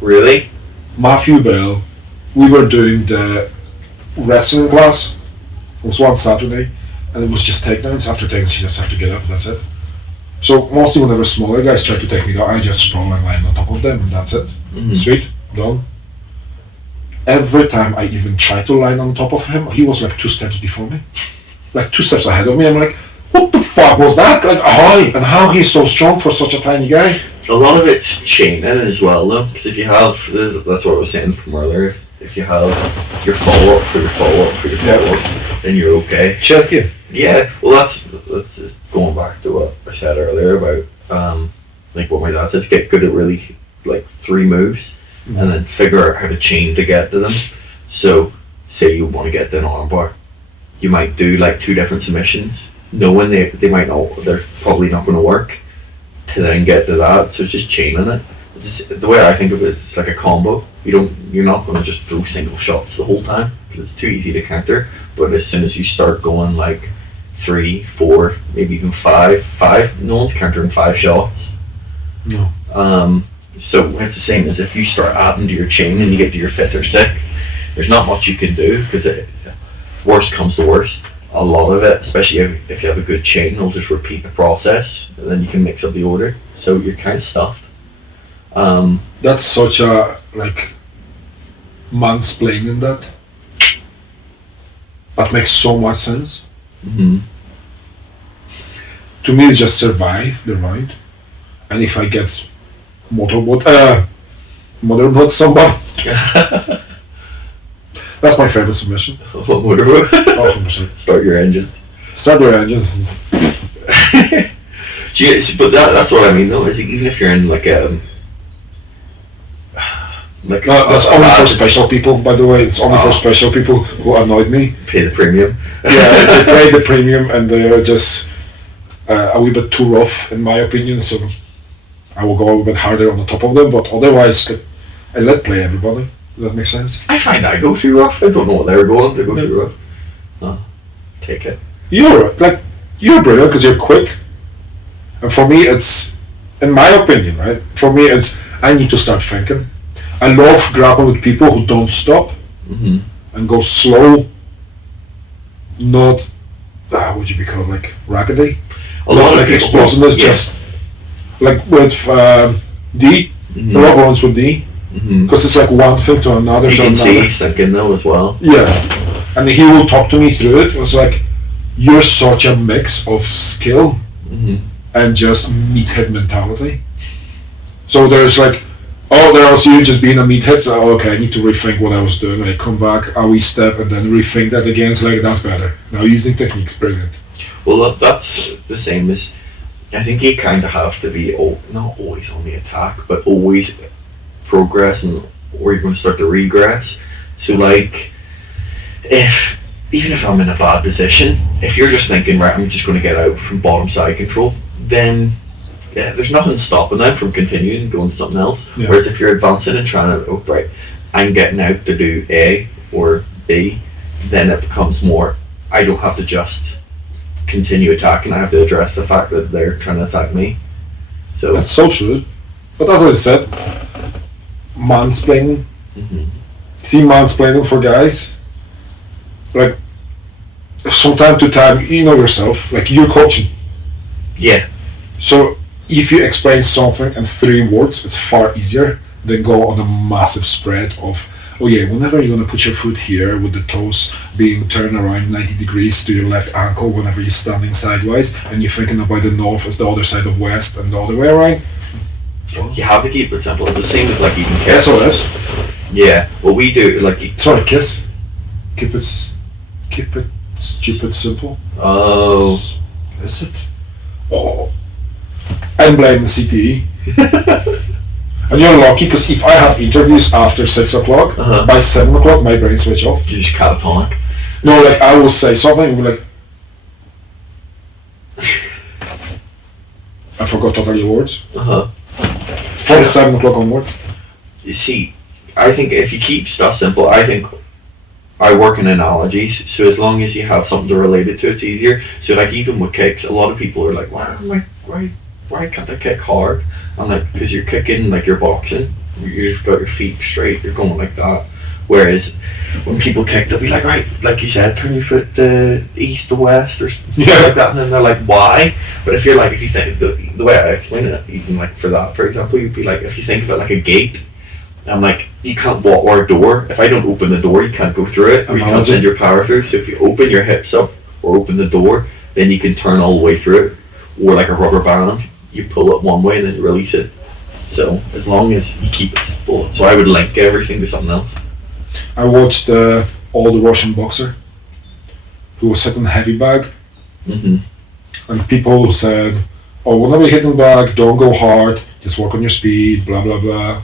Really? Matthew Bell. We were doing the wrestling class. It was one Saturday, and it was just takedowns. After takedowns, you just have to get up. That's it. So mostly whenever smaller guys try to take me down, I just sprawl and line on top of them, and that's it. Sweet, done. Every time I even try to line on top of him, he was like 2 steps before me, like 2 steps ahead of me. I'm like, what the fuck was that? Like, how he's so strong for such a tiny guy? A lot of it's chaining as well, though, because if you have, that's what I was saying from earlier, if you have your follow-up for your follow-up for your follow-up, then you're okay. Chess game. Yeah, well that's just going back to what I said earlier about, like what my dad says, get good at really, like, 3 moves, and then figure out how to chain to get to them. So, say you want to get to an armbar, you might do, like, 2 different submissions, knowing they might not, they're probably not going to work, to then get to that. So just chaining it. The way I think of it is it's like a combo. You're not going to just throw single shots the whole time because it's too easy to counter. But as soon as you start going like 3, 4, maybe even 5, no one's countering 5 shots. No. So it's the same as if you start adding to your chain and you get to your 5th or 6th. There's not much you can do because worst comes to worst. A lot of it, especially if you have a good chain, it'll just repeat the process, and then you can mix up the order. So you're kind of stuffed. That's such a like mansplaining that. That makes so much sense. To me, it's just survive the round, and if I get motorboat somebody. That's my favorite submission. What motorboat? 100%. Start your engines. Start your engines. But that's what I mean though, is even if you're in like a... That's only for special people, by the way. It's only for special people who annoyed me. Pay the premium. Yeah, they pay the premium and they're just a wee bit too rough in my opinion, so I will go a little bit harder on the top of them, but otherwise I let play everybody. Does that make sense? I find I go too rough. I don't know what they're going to go too rough. Oh, take it. You're brilliant because you're quick. And for me, it's, in my opinion, right? For me, it's, I need to start thinking. I love grappling with people who don't stop and go slow. Not, what would you be called, like raggedy? A lot of like explosiveness, just like with D. A lot of runs with D. Because it's like one thing to another. You can see he's thinking though as well. Yeah, and he will talk to me through it. It was like, you're such a mix of skill and just meathead mentality. So there's like, there's you just being a meathead. So okay, I need to rethink what I was doing. I come back a wee step and then rethink that again. So like, that's better. Now using techniques, brilliant. Well, that's the same as, I think you kind of have to be not always on the attack, but always progress, or you're going to start to regress. So like, even if I'm in a bad position, if you're just thinking, right, I'm just going to get out from bottom side control, then there's nothing stopping them from continuing and going to something else. Yeah. Whereas if you're advancing and trying to, right, I'm getting out to do A or B, then it becomes more, I don't have to just continue attacking, I have to address the fact that they're trying to attack me. So that's so true. But as I said, mansplaining. See, mansplaining for guys, like from time to time, you know yourself, like you're coaching. Yeah. So if you explain something in 3 words, it's far easier than go on a massive spread of, oh yeah, whenever you're gonna put your foot here with the toes being turned around 90 degrees to your left ankle whenever you're standing sideways, and you're thinking about the north as the other side of west and the other way around. Well, you have to keep it simple. It's the same with like eating kiss. SOS. Yeah. Well, we do like. Sorry, kiss. Keep it stupid simple. Oh. Is it? Oh. I'm blaming CTE. And you're lucky because if I have interviews after 6 o'clock, by 7 o'clock my brain switch off. You're just catatonic. No, like I will say something and be like, I forgot totally words. From 7 o'clock onwards. You see, I think if you keep stuff simple, I think I work in analogies, so as long as you have something to relate it to, it's easier. So like even with kicks, a lot of people are like, why can't I kick hard? I'm like, because you're kicking like you're boxing. You've got your feet straight, you're going like that. Whereas when people kick, they'll be like, right, like you said, turn your foot east to west or something like that, and then they're like, why? But if you think the way I explain it, even like for that, for example, you'd be like, if you think of it like a gate, I'm like, you can't walk, or a door. If I don't open the door, you can't go through it, or you can't send your power through. So if you open your hips up or open the door, then you can turn all the way through it. Or like a rubber band, you pull it one way and then you release it. So as long as you keep it simple. So I would link everything to something else. I watched the Russian boxer who was hitting heavy bag, and people said, "Oh, whenever you're hitting bag, don't go hard. Just work on your speed." Blah blah blah.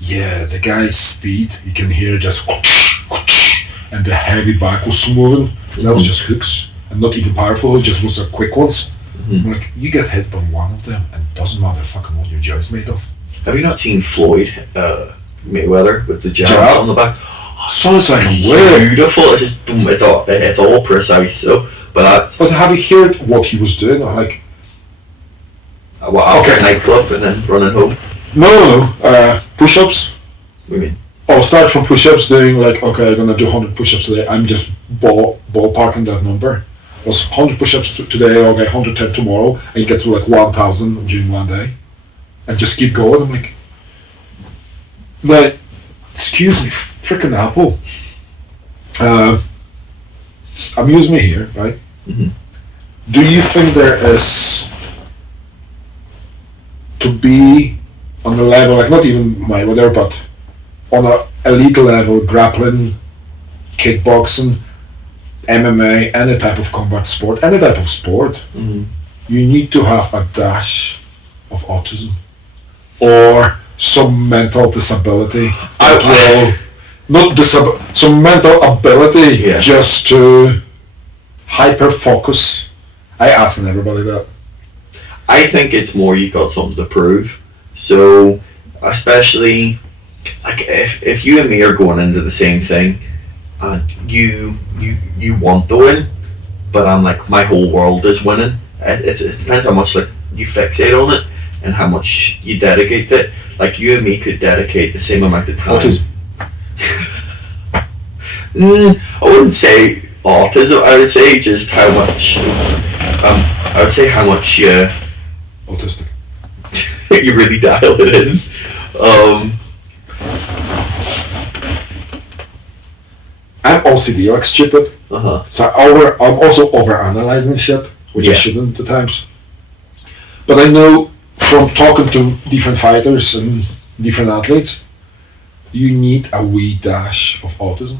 Yeah, the guy's speed, you can hear just whoosh, whoosh, and the heavy bag was moving. That was just hooks, and not even powerful. It just was a quick ones. I'm like, you get hit by one of them, and it doesn't matter fucking what your jaw's made of. Have you not seen Floyd Mayweather with the jabs on the back? So it's like beautiful. It's just boom. It's all precise. So, but have you heard what he was doing? Like, okay, nightclub and then running home. No. Push-ups. What do you mean? I'll start from push-ups, doing like, okay, I'm gonna do 100 push-ups today. I'm just ballparking that number. It was 100 push-ups today, okay, 110 tomorrow, and you get to like 1,000 during one day, and just keep going. I'm like, now, excuse me, freaking Apple. Amuse me here, right? Do you think there is to be on the level, like not even my whatever, but on an elite level, grappling, kickboxing, MMA, any type of combat sport, any type of sport, you need to have a dash of autism or some mental disability some mental ability just to hyper focus. I asking everybody that. I think it's more you got something to prove. So especially like if you and me are going into the same thing, and you want to win, but I'm like, my whole world is winning. It depends how much like you fixate on it and how much you dedicate to it. Like you and me could dedicate the same amount of time. I wouldn't say autism. I would say just how much. I would say how much autistic. You really dial it in. I'm OCD, like stupid. So I'm also over-analyzing shit, which I shouldn't at times. But I know from talking to different fighters and different athletes, you need a wee dash of autism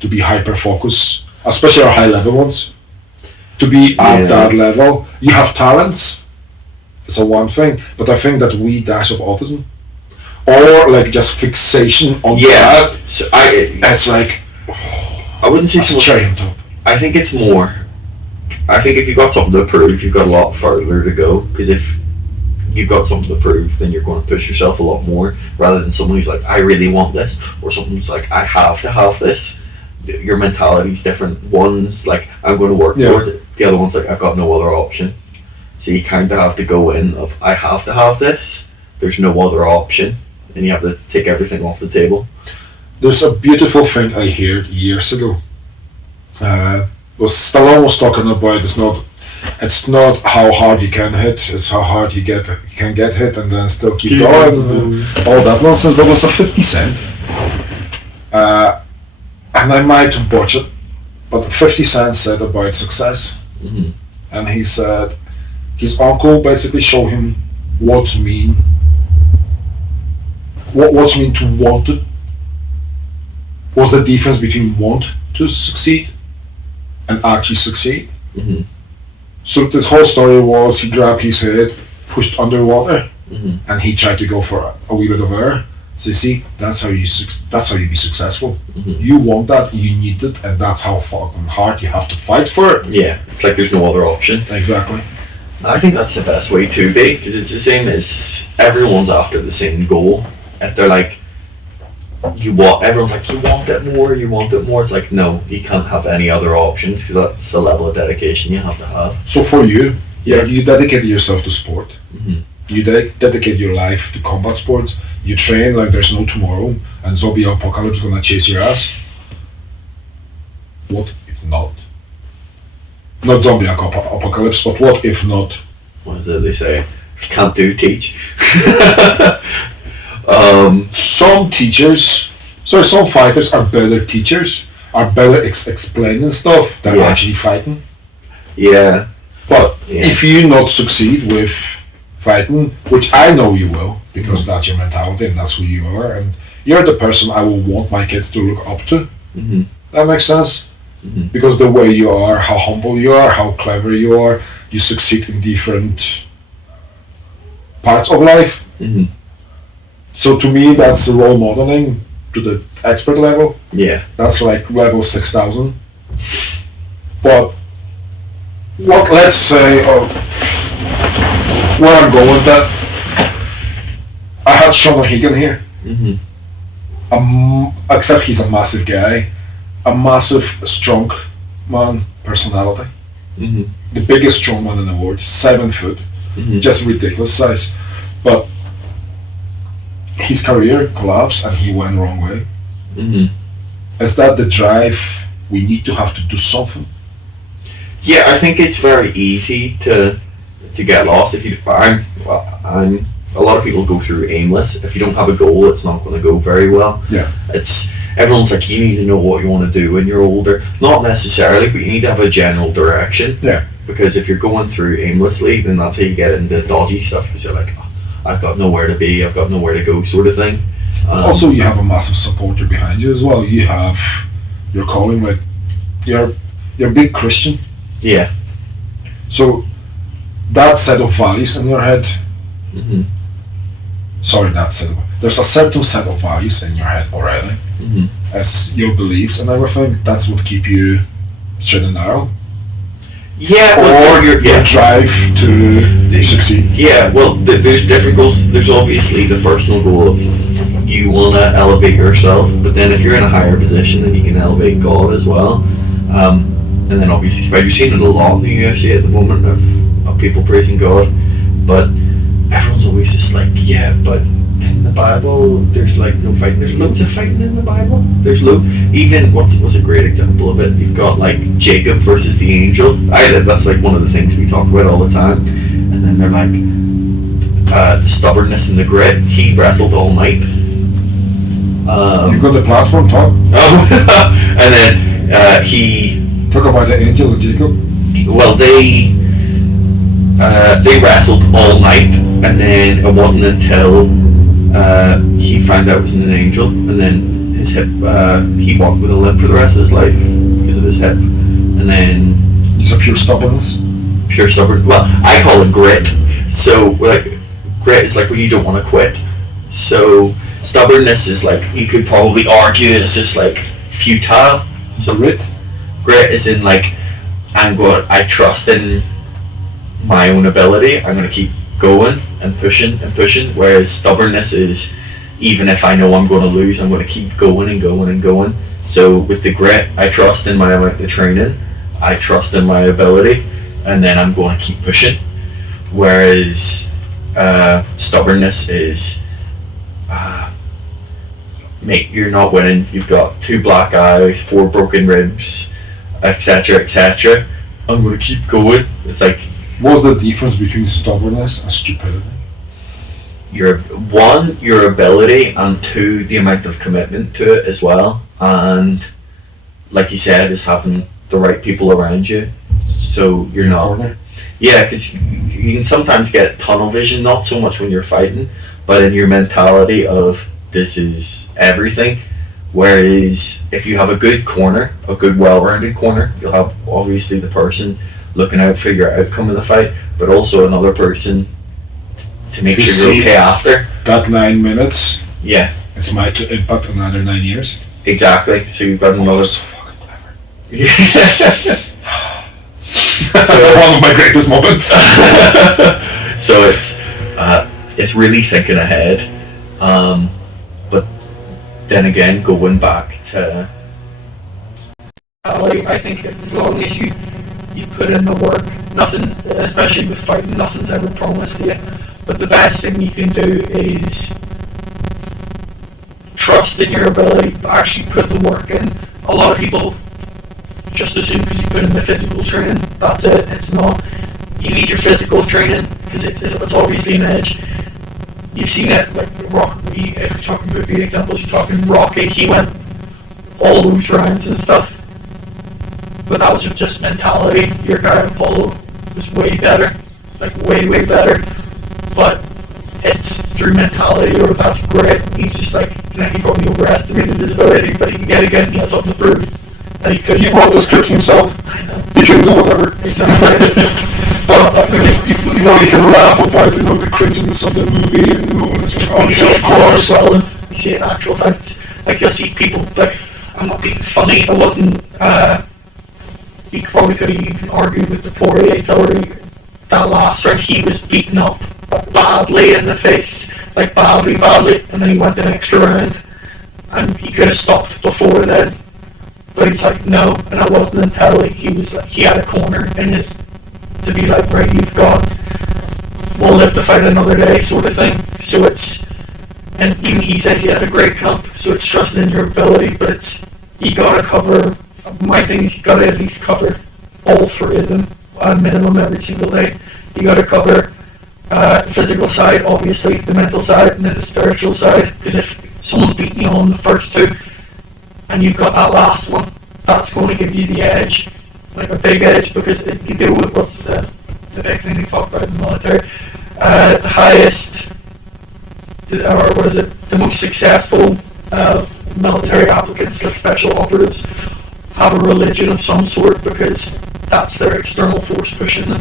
to be hyper-focused, especially our high-level ones. To be at that level, you have talents. It's a one thing, but I think that wee dash of autism, or like just fixation on that. So it's like I wouldn't say so cherry on top. I think it's more. I think if you've got something to prove, you've got a lot further to go. Because if you've got something to prove, then you're going to push yourself a lot more, rather than someone who's like, I really want this, or someone who's like, I have to have this. Your mentality's different. One's like, I'm going to work towards it. The other one's like, I've got no other option. So you kind of have to go in of, I have to have this. There's no other option, and you have to take everything off the table. There's a beautiful thing I heard years ago. Stallone was talking about it's not how hard you can hit, it's how hard you can get hit and then still keep going. All that nonsense. That was a 50 Cent. And I might botch it, but 50 Cent said about success. And he said his uncle basically showed him what's mean to want it. What's the difference between want to succeed and actually succeed? So the whole story was he grabbed his head, pushed underwater, and he tried to go for a wee bit of air. So you see, that's how you be successful. You want that, you need it, and that's how fucking hard you have to fight for it. Yeah, it's like there's no other option. Exactly. I think that's the best way to be, because it's the same as everyone's after the same goal. If they're like, everyone's like, you want it more. It's like, no, you can't have any other options, because that's the level of dedication you have to have. So for you, you dedicated yourself to sport. You dedicate your life to combat sports. You train like there's no tomorrow, and zombie apocalypse gonna chase your ass. What if not? Not zombie apocalypse, but what if not? What do they say? If you can't do, teach. Some teachers, some fighters are better teachers, are better explaining stuff than actually fighting. Yeah. But if you not succeed with fighting, which I know you will, because that's your mentality and that's who you are, and you're the person I will want my kids to look up to. Mm-hmm. That makes sense? Mm-hmm. Because the way you are, how humble you are, how clever you are, you succeed in different parts of life. Mm-hmm. So to me, that's role modeling to the expert level. Yeah. That's like level 6,000. But let's say, where I'm going with that, I had Sean O'Hagan here. Mm-hmm. Except he's a massive guy, a massive strong man personality. Mm-hmm. The biggest strongman in the world, 7 foot, just ridiculous size. But his career collapsed and he went the wrong way. Mm-hmm. Is that the drive we need to have to do something? Yeah, I think it's very easy to get lost if you. I'm. A lot of people go through aimless. If you don't have a goal, it's not going to go very well. Yeah. It's everyone's like, you need to know what you want to do when you're older. Not necessarily, but you need to have a general direction. Yeah. Because if you're going through aimlessly, then that's how you get into dodgy stuff. Because you're like, oh, I've got nowhere to be, I've got nowhere to go, sort of thing. Also, you have a massive supporter behind you as well. You have your calling, like you're a big Christian. Yeah. So that set of values in your head. Mm-hmm. Sorry, there's a certain set of values in your head already, as your beliefs and everything. That's what keep you straight and narrow. Yeah, or your drive to succeed. Yeah, well, there's different goals. There's obviously the personal goal of you want to elevate yourself, but then if you're in a higher position, then you can elevate God as well. And then obviously, you're seeing it a lot in the UFC at the moment of people praising God, but everyone's always just like, yeah, but in the Bible, there's like no fight. There's loads of fighting in the Bible. There's loads. Even what's a great example of it? You've got like Jacob versus the angel. That's like one of the things we talk about all the time. And then they're like the stubbornness and the grit. He wrestled all night. You've got the platform talk. Oh, and then he talk about the angel and Jacob. Well, they wrestled all night, and then it wasn't until he found out it was an angel, and then his hip, he walked with a limp for the rest of his life because of his hip, and then it's a pure stubbornness. Pure stubborn. Well, I call it grit. So like, grit is like when you don't want to quit. So stubbornness is like, you could probably argue it's just like futile. So grit is in like, I trust in my own ability. I'm going to keep going and pushing and pushing. Whereas stubbornness is, even if I know I'm going to lose, I'm going to keep going and going and going. So with the grit, I trust in my amount of training. I trust in my ability, and then I'm going to keep pushing. Whereas stubbornness is, mate, you're not winning. You've got 2 black eyes, 4 broken ribs, etc., etc. I'm going to keep going. It's like, what's the difference between stubbornness and stupidity? Your ability, and 2, the amount of commitment to it as well. And like you said, is having the right people around you, so you're not. Yeah, because you can sometimes get tunnel vision, not so much when you're fighting, but in your mentality of this is everything. Whereas if you have a good corner, a good well-rounded corner, you'll have obviously the person looking out for your outcome of the fight, but also another person to make sure you're okay after. That 9 minutes. Yeah. It's might to impact another 9 years. Exactly. So you've got another. So fucking clever. Yeah. So one of my greatest moments. So it's really thinking ahead, but then again, going back to, I think as long as you put in the work, nothing, especially with fighting, nothing's ever promised to you. But the best thing you can do is trust in your ability, but actually put the work in. A lot of people just assume because you put in the physical training, that's it. It's not. You need your physical training because it's obviously an edge. You've seen it, like Rocky, if you're talking movie examples, you're talking Rocky, he went all those rounds and stuff. But that was just mentality. Your guy Apollo was way better. Like way better. But it's through mentality, or that's great. He's just like, he probably overestimated his ability, but he can get again, he has something to prove. And he could. He wrote the script himself. I know. He can do whatever. Exactly. You can laugh about the cringiness of the movie, and it's like, oh, of course. Well, you see it in actual facts. Like, you'll see people, like, I'm not being funny, I wasn't, you probably could have even argued with the Poirier theory. That last round, he was beaten up badly in the face, like badly, and then he went an extra round, and he could have stopped before then. But he's like, no, and it wasn't until he had a corner in his, to be like, right, we'll live to fight another day, sort of thing. So it's, and even he said he had a great camp, so it's trusting in your ability, but it's, you gotta cover, my thing is you gotta at least cover all three of them at a minimum every single day. You gotta cover the physical side, obviously, the mental side, and then the spiritual side, because if someone's beating you on the first two, and you've got that last one, that's going to give you the edge, like a big edge, because if you do it, what's the big thing they talk about in the military, the highest, or what is it, the most successful military applicants, like special operatives, have a religion of some sort, because that's their external force pushing them.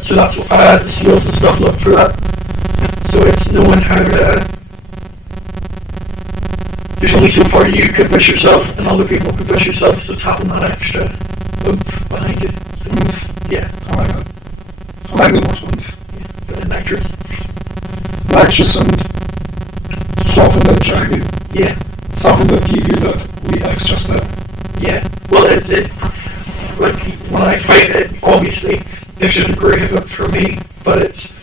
So that's what the SEALs and stuff look for that. So it's knowing how to, there's only so far you can push yourself and other people can push yourself, so it's having that extra oomph behind you. Oomph. Yeah. I like that. I like the word oomph. Yeah. But nitrous. Nitrous and soften that jagged. Yeah. Something that give you that wee extra step. Yeah. Well, it like when I fight it, obviously there's a degree of it for me, but it's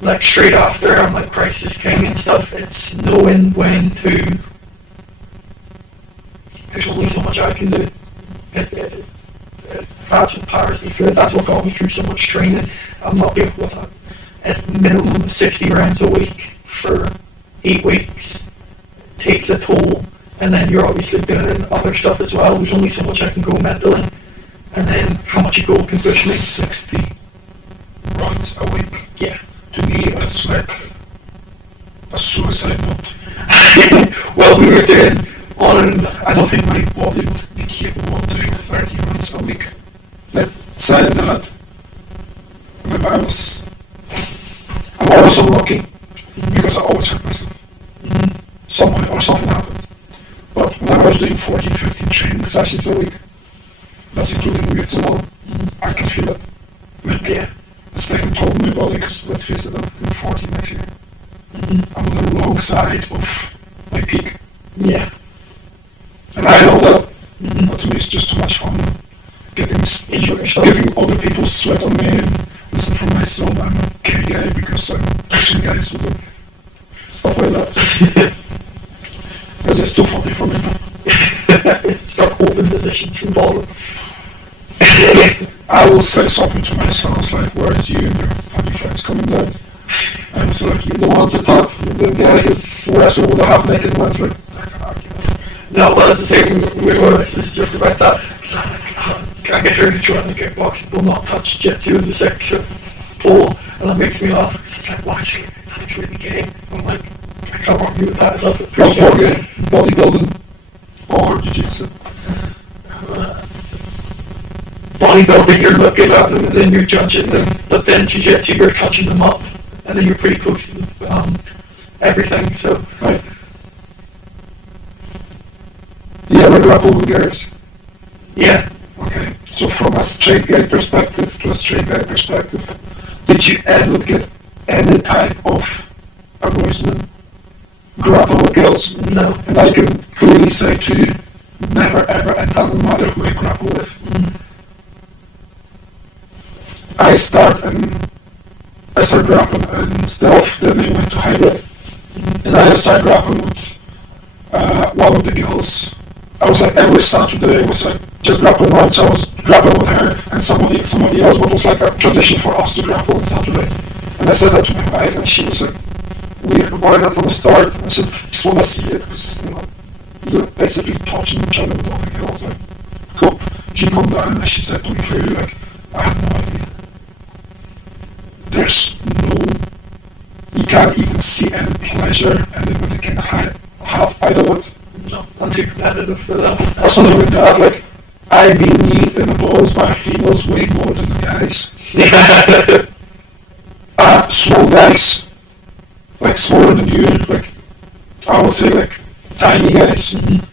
like straight after I'm like Crisis King and stuff, it's knowing when to, there's only so much I can do. That's what powers me through it. That's what got me through so much training. I'm not able with that. At minimum 60 rounds a week for 8 weeks takes a toll, and then you're obviously doing other stuff as well. There's only so much I can go mentally, and then how much a goal can push me. 60 rounds a week. Yeah. To me, that's like a suicide note. Well, we were doing on. I don't think my body would be capable of doing 30 rounds a week. Like, saying that, when I'm also lucky because I always hurt myself. Somehow or something happens. But when I was doing 14, 15 training sessions a week, that's including weights and all, I can feel it. Like, Yeah. it's taking toll on my body, because let's face it, I'm doing 14 next year. I'm on the wrong side of my peak. Yeah. And I know that, but to me it's just too much fun. Getting other people's sweat on me and listen from myself, I'm a gay guy because I'm pushing guys with them. Stuff like that. It's just too funny for me now. Start holding positions involved. I will say something to myself, like, where is you and your funny friends coming down? I was like, you're the one at the top, the guy who's wrestling with a half-naked man. It's like, I can argue that. No, well, that's the same. We were just joking about that. Because I'm like, I get her to join the kickboxing, will not touch jiu-jitsu with the sex pole, and that makes me laugh. It's just like, well, actually, that is really gay. I'm like, I can't argue with that. That's it. What's more gay? Bodybuilding or jiu-jitsu? Bodybuilding, you're looking at them and then you're judging them, but then jiu-jitsu, you're touching them up, and then you're pretty close to everything. So, Right. You ever grapple with girls? yeah. Okay. So from a straight guy perspective to a straight guy perspective, did you ever get any type of arousement grapple with girls? No. And I can clearly say to you, never ever, it doesn't matter who I grapple with. I start and I started grappling in stealth, then I went to hybrid. And I started grappling with one of the girls. I was like, every Saturday I was like just grappling right, so I was grappling with her and somebody else, but it was like a tradition for us to grapple on Saturday. And I said that to my wife, and she was like, weird, why not want to start? And I said, I just want to see it, because, you're basically touching each other with all the girls. Like, cool. She come down and she said to me clearly, like, I have no idea. There's no, you can't even see any pleasure, and anybody can have either of it. No, I'm too competitive for that. Also, not with that, like, I've been kneed in the balls by females way more than the guys. Small guys, like smaller than you, like, I would say, like, tiny guys. Mm-hmm.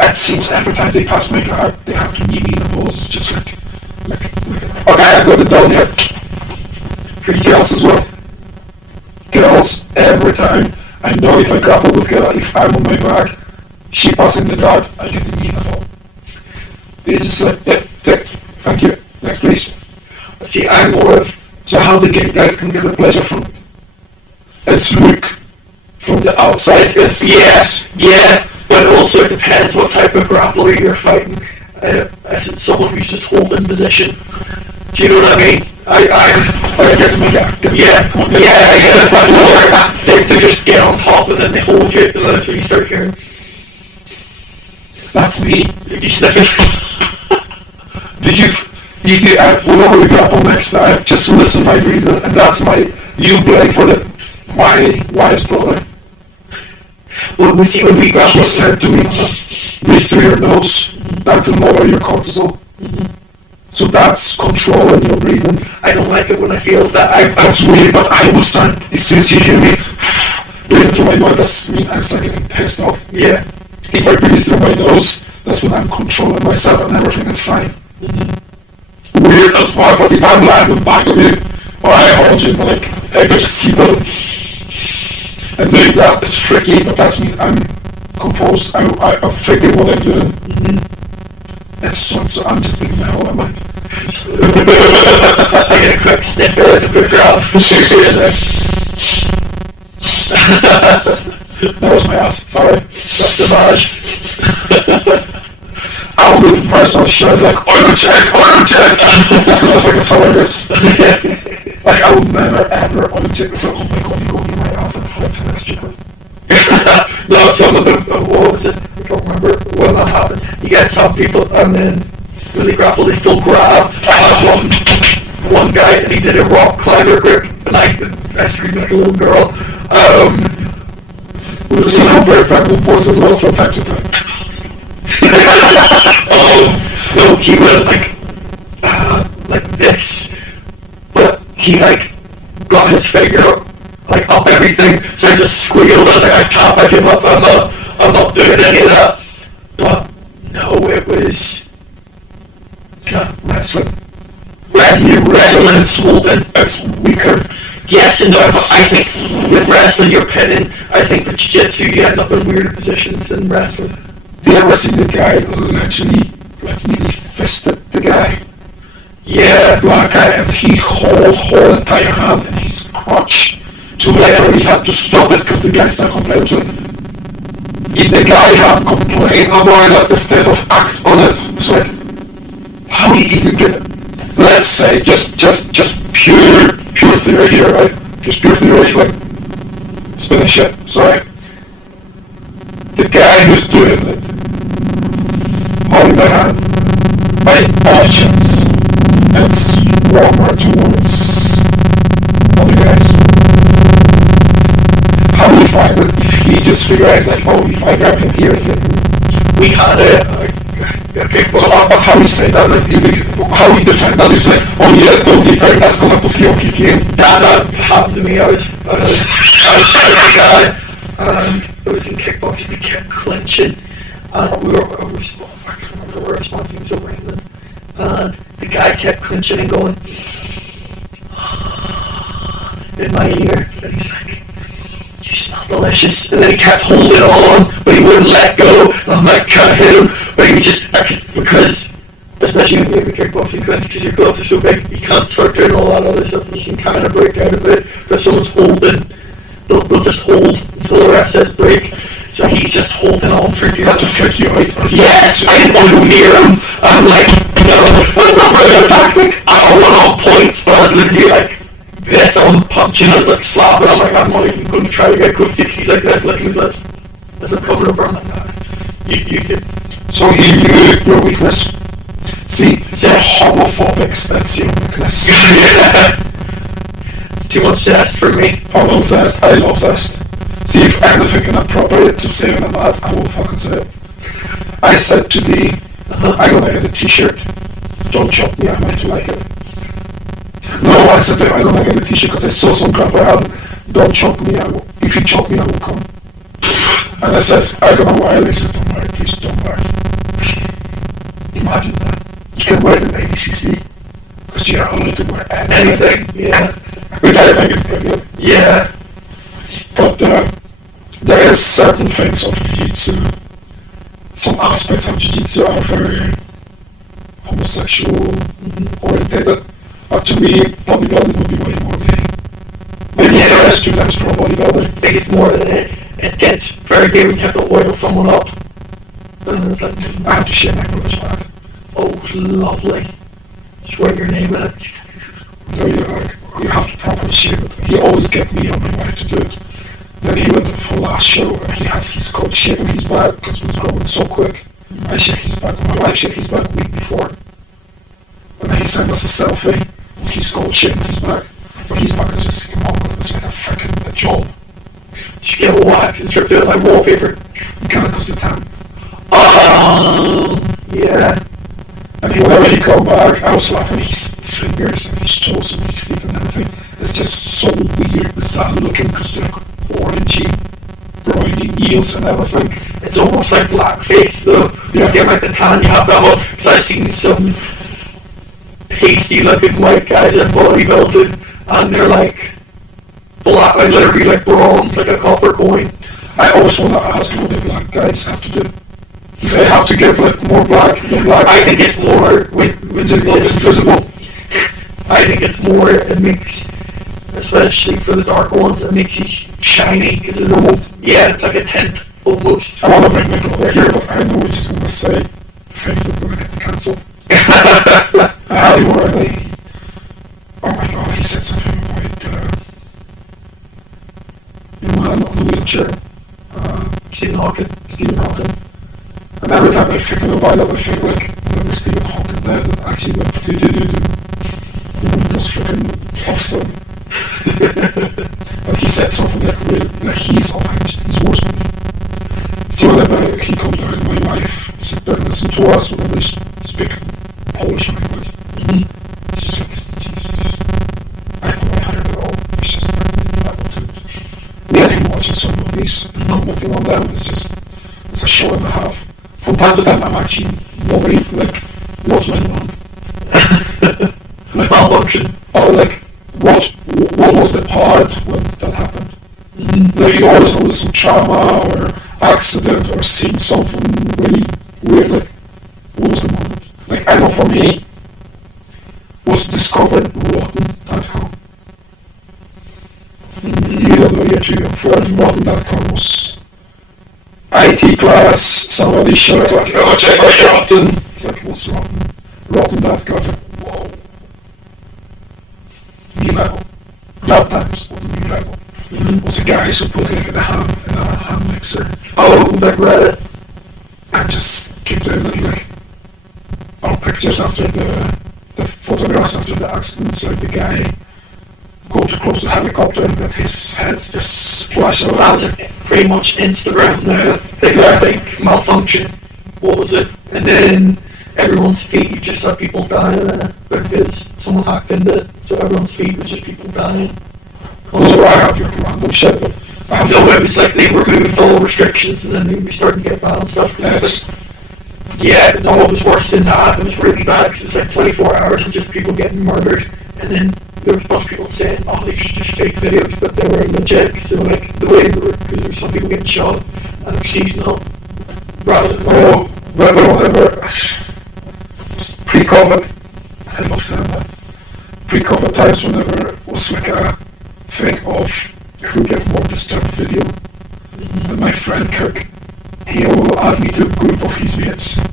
It seems every time they pass my guard, they have to knee me in the balls. It's just like, okay, I got it down here. For girls as well. Girls, every time, I know if I grapple with girl, if I'm on my back, she passing the guard, I get the knee in the ball. They just like, yeah, thank you, next please. See, I'm more of, so how the gay guys can get the pleasure from it? It's look from the outside. It's yeah, but also it depends what type of grappler you're fighting. If it's someone who's just holding position, do you know what I mean? I get me that. Yeah. They just get on top and then they hold you, and that's when you start hearing. That's me. You sniff it. If you whenever we grapple next time, just listen to my breathing, and that's my new play for my wife's brother. Well, we see when we grapple. He said to me, breathe through your nose. That's the lower your cortisol. Mm-hmm. So that's controlling your breathing. I don't like it when I feel that. That's weird, but I will start, as soon as you hear me breathing through my nose, that's me, I start getting pissed off. Yeah. If I breathe through my nose, that's when I'm controlling myself and everything is fine. Mm-hmm. Weird as fuck, but if I'm lying on the back of you, or I hold you, like, I could just see them. And doing that is freaky, but that's me, I'm composed, I'm figuring what I'm doing. Mm-hmm. So I'm just thinking, how am I? I get a quick sniffer like a quick grab. That was my ass, sorry. That's savage. I'll be the first on the show, like, oil check. This is fucking hilarious. Like, I would never ever oil check this. Oh my god, you go get my ass and flex, that's stupid. No, some of them, what was it? I don't remember when that happened. You get some people, and then when they grapple, they full grab. I had one guy, and he did a rock climber grip, and I screamed like a little girl. We were just have very effective poses as well from time to time. No, he went like this, but he got his finger up everything, so I just squealed. I was like, I can't pick him up. I'm not doing any of that. But no, it was Wrestling. Wrestling and swollen. It's weaker. Yes and no, but I think with wrestling you're pinning. I think with jiu-jitsu you end up in weirder positions than wrestling. You ever see the guy literally really fisted the guy? Yeah. It's a black guy, and he hold the entire hand in his crotch to literally had to stop it because the guy started complaining. So if the guy have complained about it instead of act on it, it's like, how do you even get it? Let's say just pure theory here, right? Just pure theory, like spinning shit. Sorry. The guy who's doing it, holding the hand, by off chance, and it's warmer towards other guys. How do we find it if he just figure out like, oh, if I grab him here, is it? We had a kickboxer. So how do you say that? Like, how do you defend that? You say, oh yes, go deeper, that's gonna put you on his game. That happened to me. I was fighting a guy, and it was in kickboxing. We kept clinching, and I can't remember where my teams were rambling, and the guy kept clinching and going in my ear, and he's like, "You smell delicious," and then he kept holding on, but he wouldn't let go. And I'm like trying to hit him, but he just because especially when you're a kickboxing clinch, because your gloves are so big, you can't start doing all that other stuff. You can kind of break out of it, but if someone's holding, they'll just hold until the ref says break. So he's just holding on for you. Is that to freak you out? Yes, I didn't want to go near him. I'm like, no, that's not really a tactic. I don't want all points, but I was literally like this. I wasn't punching, I was like slapping. I'm like, I'm not even going to try to get close to you. He's like this, like he was like, as I'm coming over, I'm like, nah, you could. So he knew your weakness. See, they're homophobics, that's your weakness. It's too much zest for me. Follow zest, I love zest. See, if anything inappropriate to say on that, I will fucking say it. I said to the, I'm gonna get a t-shirt. Don't choke me, I might like it. No, I said to him, I'm gonna get a t-shirt because I saw some crap around. Don't choke me, if you choke me, I will come. And I says, I don't know why. They said, don't worry, please don't worry. Imagine that. You can wear it in ADCC because you're allowed to wear anything. Yeah. Which I think is pretty good. Yeah. But there is certain things of jiu-jitsu, some aspects of jiu-jitsu are very homosexual orientated. But to me, bodybuilding would be way more gay. Maybe there is 2 times pro bodybuilding. I think it's more than it gets very gay when you have to oil someone up. And it's like, I have to share my brother's back. oh, lovely. Just write your name in it. No, you have to properly shave it. He always get me and my wife to do it. Then he went for last show and he had his coat shaving his back because it was growing so quick. I shaved his back. My wife shaved his back a week before. And then he sent us a selfie with his coat shaving his back. But his back is just come on because it's like a freaking job. Just get a wax and start doing like wallpaper. You can't because you're tan. Yeah. And whenever he come back, I was laughing his fingers and his toes and his feet and everything. It's just so weird, bizarre looking because they're like orangey, browny eels and everything. It's almost like blackface though. Yeah. Get like the tan you have that one. Because I've seen some pasty looking white guys in bodybuilding and they're like black, like literally like bronze, like a copper coin. I always want to ask what the black guys have to do. They have to get like more black than black. I think it's more when it's invisible. I think it's more, it makes, especially for the darker ones, it makes you shiny because it's it's like a tint almost. I want to bring my brother here, but I know what he's going to say. Things are going to get cancelled. Oh my god, he said something about your man on the wheelchair. Stephen Hawking. Stephen Hawking. And every time I think about it, I feel like when Stephen Hawking died, it actually went it was freaking awesome. But he said something like really, like he's unhinged, he's worse than me. So whenever he comes down, my wife sit there and listen to us whenever we speak Polish language. It's just like, Jesus. I thought I heard it all. It's just very level to it. Me and him watching some movies and commenting on them, it's a show and a half. From time to time I'm actually wondering like what's went wrong. Like Malfunction. or like what was the part when that happened? Like you always know there's some trauma or accident or seeing something really weird, like what was the moment? Like I know for me was discovering rotten.com. You don't know yet, you're for rotten.com was IT class, somebody showed like, oh check out rotten. It's like what's rotten? Rotten.com, like whoa. New level. That times was a new level. Was a guy who put like a ham mixer. Oh, like Reddit. And just keep doing like our pictures after the photographs after the accidents, like the guy go too close to the helicopter and get his head just splash out. That's pretty much Instagram now. I think malfunction. What was it? And then everyone's feed just had people dying in it because someone hacked into it. So everyone's feed was just people dying. Well, I have your random shit, but I have No, it was like they removed all restrictions and then they were starting to get banned stuff. Cause it was like, yeah, no, it was worse than that. It was really bad because it was like 24 hours of just people getting murdered. And then there was a bunch of people saying, oh, these are just fake videos, but they were legit. So like the way they were, because there were some people getting shot and they're seasonal. Rather than whatever. pre-COVID, I love saying that. Pre-COVID times, whenever it was like a thing of who get more disturbed video, and my friend Kirk, he will add me to a group of his mates. And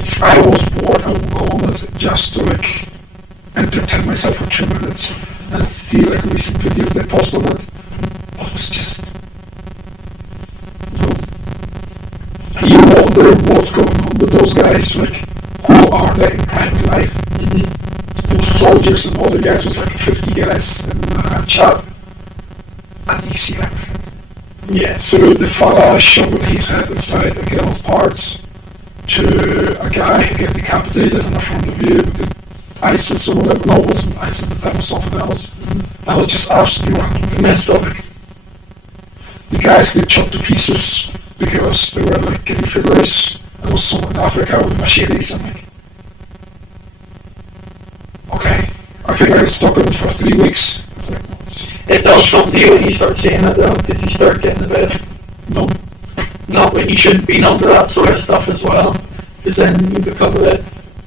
if I was bored, I would go on it just to like entertain myself for 2 minutes and see like recent videos they post on it. But it was just, you wonder what's going on with those guys, like who are they in private life? Those soldiers and all the guys was like 50 guys in chat, and you see everything. Yeah. So the fella shoving his head inside a girl's parts, to a guy who get decapitated in the front of you with ISIS or whatever. No, it wasn't ISIS, that was something else. That was just absolutely wrong. It's messed up. The guys get chopped to pieces because they were like getting figures. There was someone in Africa with machetes. I'm like, okay, I think I got stuck on it for 3 weeks. It's like, no, It does something to you when you start saying that though, because you start getting a bit no. not when you shouldn't be numb to that sort of stuff as well, because then you become a bit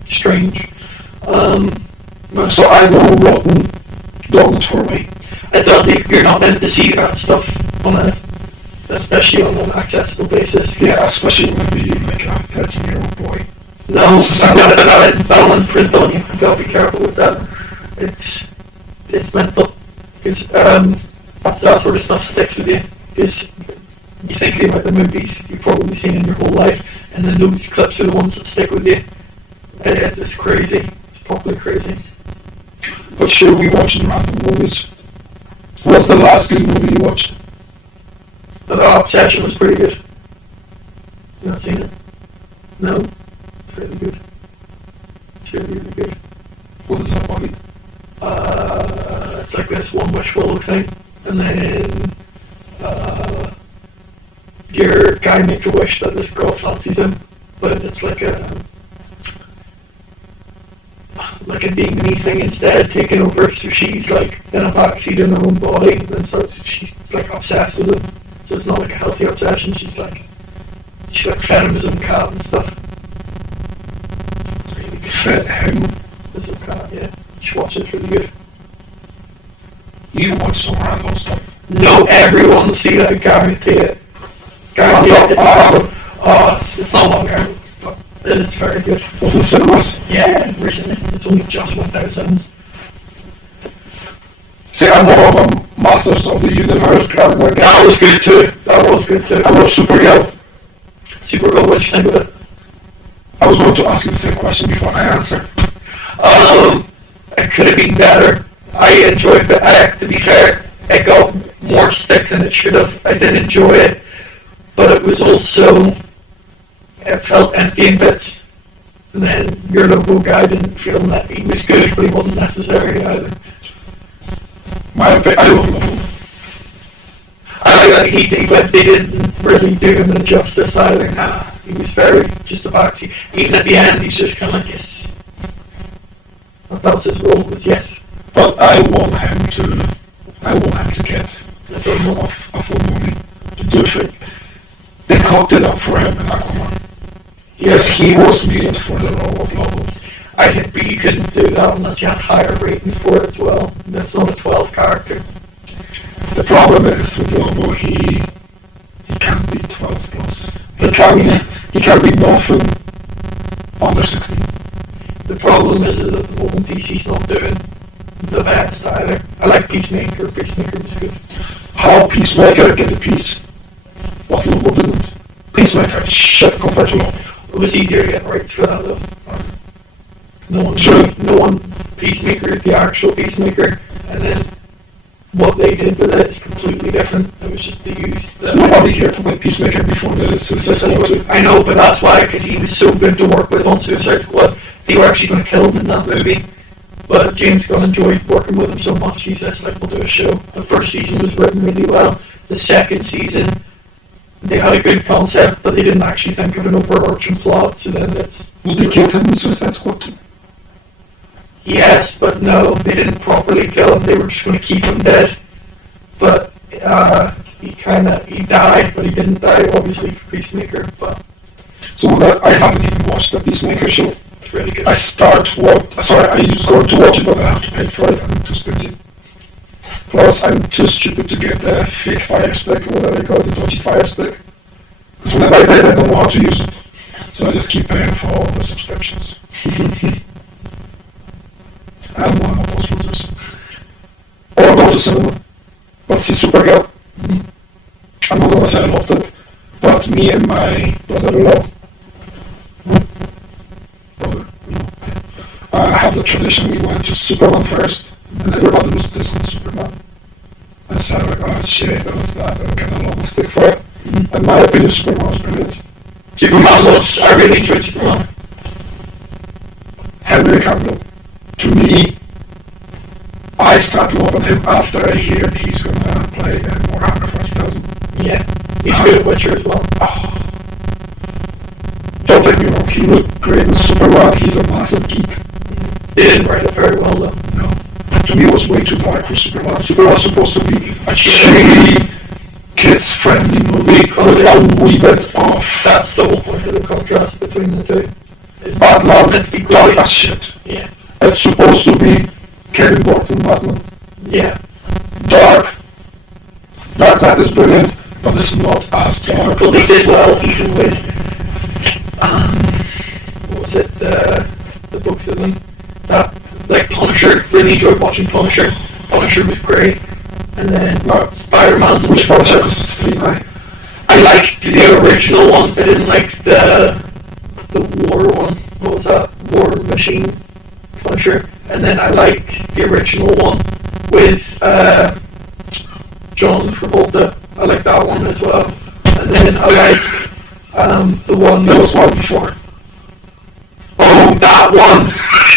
strange. So I know rotten donuts for me. I don't think you're not meant to see that stuff on a, especially on an accessible basis. Yeah, especially when you're like a 13-year-old boy. No, that'll imprint on you. You gotta be careful with that. It's mental. Because that sort of stuff sticks with you. Because you think about the movies you've probably seen in your whole life, and then those clips are the ones that stick with you. It's crazy. It's properly crazy. But sure, we watching random movies. What's the last good movie you watched? The Obsession was pretty good. You not seen it? No? It's really good. It's really, really good. What is that about? It's like this one wish willow thing, and then your guy makes a wish that this girl fancies him, but it's like a demon-y thing instead taking over. So she's like in a backseat in her own body, and then she's like obsessed with him. So it's not like a healthy obsession. She fed him his own cat and stuff. It's really good. Fed him? His own cat, yeah. You should watch it. It's really good. You watch some random stuff. No, everyone see that. Guarantee it. Guarantee it. It's no longer. But it's very good. Was it cinemas? Yeah, recently. It's only just 1,000. See, I'm more of a Masters of the Universe kind of like That was good too. That was good too. I watched Supergirl. Supergirl, what you think of it? I was going to ask you the same question before I answer. It could have been better. I enjoyed it. To be fair, it got more stick than it should have. I did enjoy it, but it was also, it felt empty in bits. And then your local guy didn't feel that he was good, but he wasn't necessary either. I love Lobo. I like that but they didn't really do him any justice either. Nah, he was very just a backseat. Even at the end, he's just kind of like, yes. That was his role, was yes. But I want him to get a full movie to do it. They cooked it up for him in Aquaman. Yes, he was made for the role of Lobo. I think but you couldn't do that unless you had higher rating for it as well. That's not a 12 character. The problem is with Lobo, he can't be 12 plus. He can't be nothing under 16. The problem is that the moment DC's not doing the best either. I like Peacemaker. Peacemaker was good. How Peacemaker get a piece? What Lobo didn't. Peacemaker is shit compared to Lobo. It was easier to get rights for that though. No one Peacemaker, the actual Peacemaker, and then what they did with it is completely different. It was just they used There's nobody here to play Peacemaker before the Suicide Squad. I know, but that's why, because he was so good to work with on Suicide Squad. They were actually going to kill him in that movie, but James Gunn enjoyed working with him so much. He's just like, we'll do a show. The first season was written really well. The second season, they had a good concept, but they didn't actually think of an overarching plot. So then it's Would they kill him in Suicide Squad too? yes, but no, they didn't properly kill him. They were just going to keep him dead. But he died, but he didn't die, obviously, for Peacemaker. But So I haven't even watched the Peacemaker show. It's really good. I used going to watch it, but I have to pay for it. I'm too stingy. Plus, I'm too stupid to get the fake Fire Stick, or whatever they call it, the dodgy Fire Stick. Because when I buy that, I don't know how to use it. So I just keep paying for all the subscriptions. I'm one of those losers. Or go to cinema. But see Supergirl. I'm not gonna say I loved it, but me and my brother-in-law, had the tradition. We went to Superman first, and everybody was dissing Superman. And I said, like, oh shit, that was that, I kind of love the stick for it. In my opinion, Superman was brilliant. I really enjoyed Superman. Henry Cavill, to me, I start loving him after I hear he's gonna play in Warhammer 40,000. Yeah, he's good at Witcher as well. Oh. Don't get me wrong, he looked great in Superman, he's a massive geek. They didn't write it very well though. No. To me, it was way too dark for Superman. Superman was supposed to be a cheery, kids-friendly movie with a wee bit of That's the whole point of the contrast between the two. Batman, dark as shit. Yeah. It's supposed to be Kevin Bacon Batman. Yeah. Dark. Dark Knight is brilliant, but this is not as dark. Well, they did well even with, what was it, the books of them. That, like Punisher, really enjoyed watching Punisher. Punisher was great. And then Spider-Man's Which Punisher was a street guy? I liked the original one. I didn't like the War one. What was that? War Machine Punisher. And then I liked the original one with John Travolta. I like that one as well. And then I like the one There was one before. oh, that one.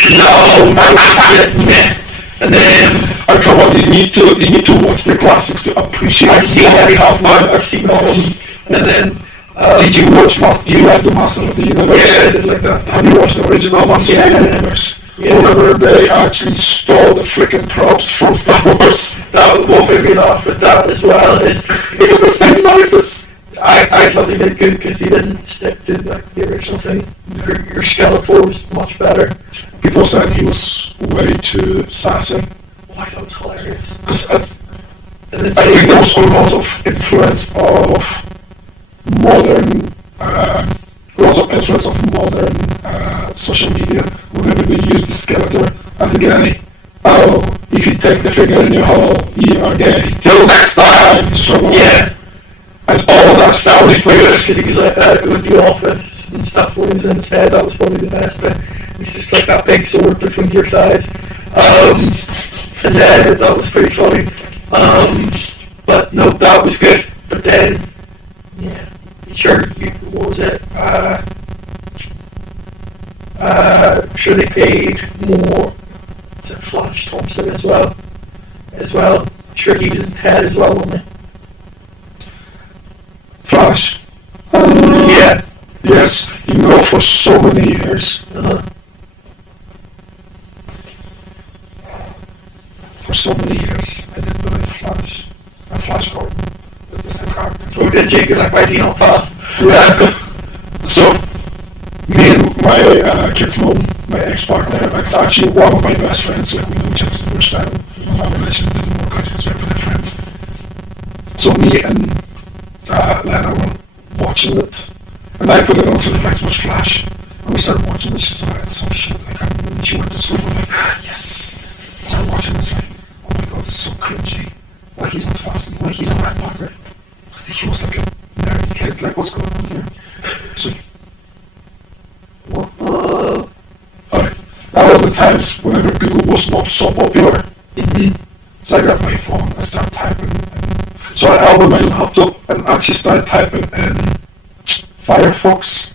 No, that was it. And then I come on, you need to watch the classics to appreciate. I've seen every half one. I've seen all of them. And then Did you watch you like the Master of the Universe? yeah, I did like that. Have you watched the original Masters of the Yeah. Universe? Yeah. Whenever they actually stole the freaking props from Star Wars. That was what made me laugh with that as well. Is They got the same noises. I thought they did good because they didn't stick to like the original thing. Your Skeletor was much better. People said he was way too sassy. Oh, I thought it was hilarious. Because And then I think there was a lot of influence of modern, social media. Whenever they use the Skeletor and the guy, oh, if you take the figure in your hole, you are gay. Till next time. So yeah, and all that that was stuff. because he was like with the office and stuff when he was in his head. That was probably the best bit. It's just like that big sword between your thighs. And then that was pretty funny. But no, that was good. But then, yeah, sure, what was it? Sure they paid more. Was it Flash Thompson as well? Sure he was in Ted as well, wasn't he? Flash. Yeah. Yes, for so many years. For so many years, I didn't believe Flash. And Flash Gordon is the same character. Oh, did you? You're like, why is he not fast? Yeah. So, me and my kid's mom, my ex-partner, that's actually one of my best friends. Like, we know each other since we were 7. My relation didn't work out because we were good friends. So me and Lena were watching it. And I put it on so that let's watch Flash. And we started watching it. She said, oh, it's so shit. Like, when she went to sleep, I'm like, yes. So I'm watching this, like, oh my god, it's so cringy. Why he's not fast? Why he's a rat pocket? I think he was like a nerdy kid. Like, what's going on here? It's like, what? Alright. That was the times whenever Google was not so popular. So I grabbed my phone and started typing. So I opened my laptop and actually started typing in Firefox.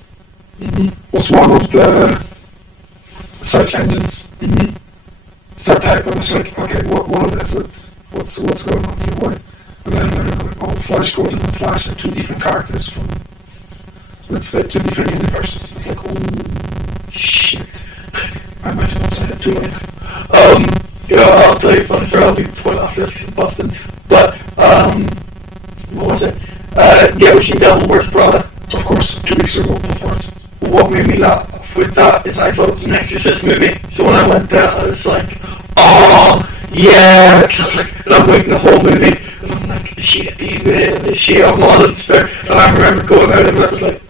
Was one of the search engines. Start typing, it's like, okay, what is it? What's going on here? Why? And then I like, oh, Flash Gordon and Flash are 2 different characters from, let's say, 2 different universes. It's like, oh, shit. I might not say it too late. Yeah, I'll tell you a funny story. I'll be point after this because I'm busting. But, what was it? Yeah, we seen Devil Wears Prada. Of course, 2 weeks ago, of course. What made me laugh with that is I thought it was an Exorcist movie. So when I went there, I was like, oh, yeah. Because I was like, and I'm waiting the whole movie. And I'm like, is she a demon? Is she a monster? And I remember going out and I was like,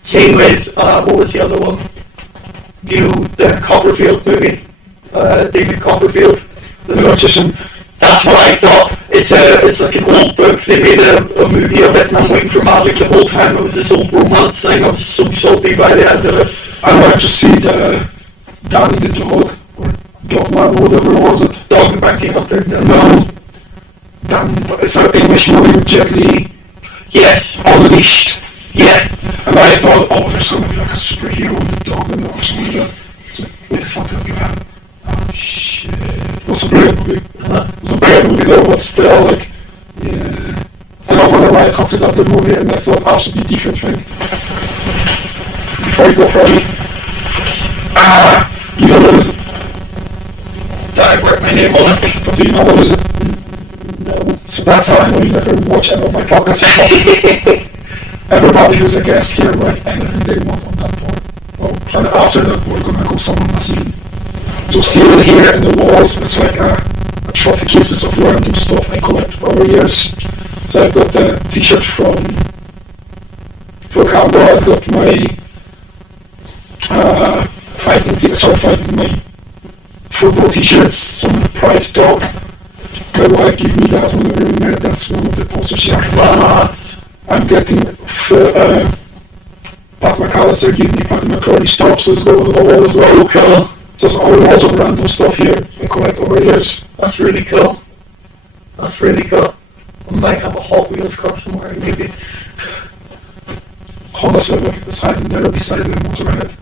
same with, what was the other one? You know, the Copperfield movie. David Copperfield. The Magician. That's what I thought. It's like an old book. They made a movie of it, and I'm waiting for Malik the whole time. It was this old romance thing. I was so salty by the end of it. I went to see the Danny the Dog, or Dog Man, or whatever was it. Dog the Bounty Hunter. No. Danny, it's an English movie with Jet Li. Yes. Unleashed. Yeah. And I thought, oh, there's gonna be like a superhero with a dog and or something like that. So, what the fuck did I get? Oh shit. It was a brilliant movie. It was a brilliant movie though, but still, like, yeah. And over the right, I cocked it up the movie and I thought absolutely different thing. Before you go further, you know what is it? Did I write my name on it? But do you know what is it? No. So that's how I know you never watch any of my podcasts before. Everybody who's a guest here write anything they want on that board. Oh, and after that we're gonna go somewhere massive. So see it here in the walls, it's like a trophy cases of random stuff I collect over years. So I've got the t-shirt from Volcano, I've got my fighting my football t-shirts, some Pride dog. My wife gave me that whenever we met, that's one of the posters here. Class. I'm getting Pat McAllister gave me Pat McCurdy stops, so it's going on the wall as well. Cool. So there's lots of random stuff here I collect over years. That's really cool. That's really cool. I might have a Hot Wheels car somewhere, maybe. Honda Civic is hiding there beside the motorhead.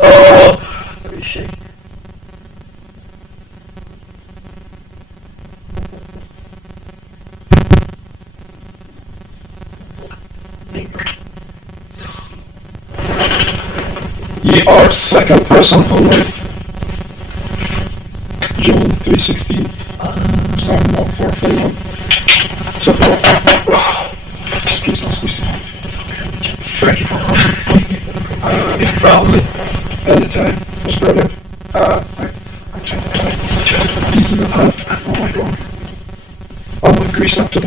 Oh, let me see. Ye are second person already. June 316. Sign up for Finland. Please. Thank you for coming. No problem. Anytime. It was brilliant. I tried to easy with that. Oh my god. I would grease up to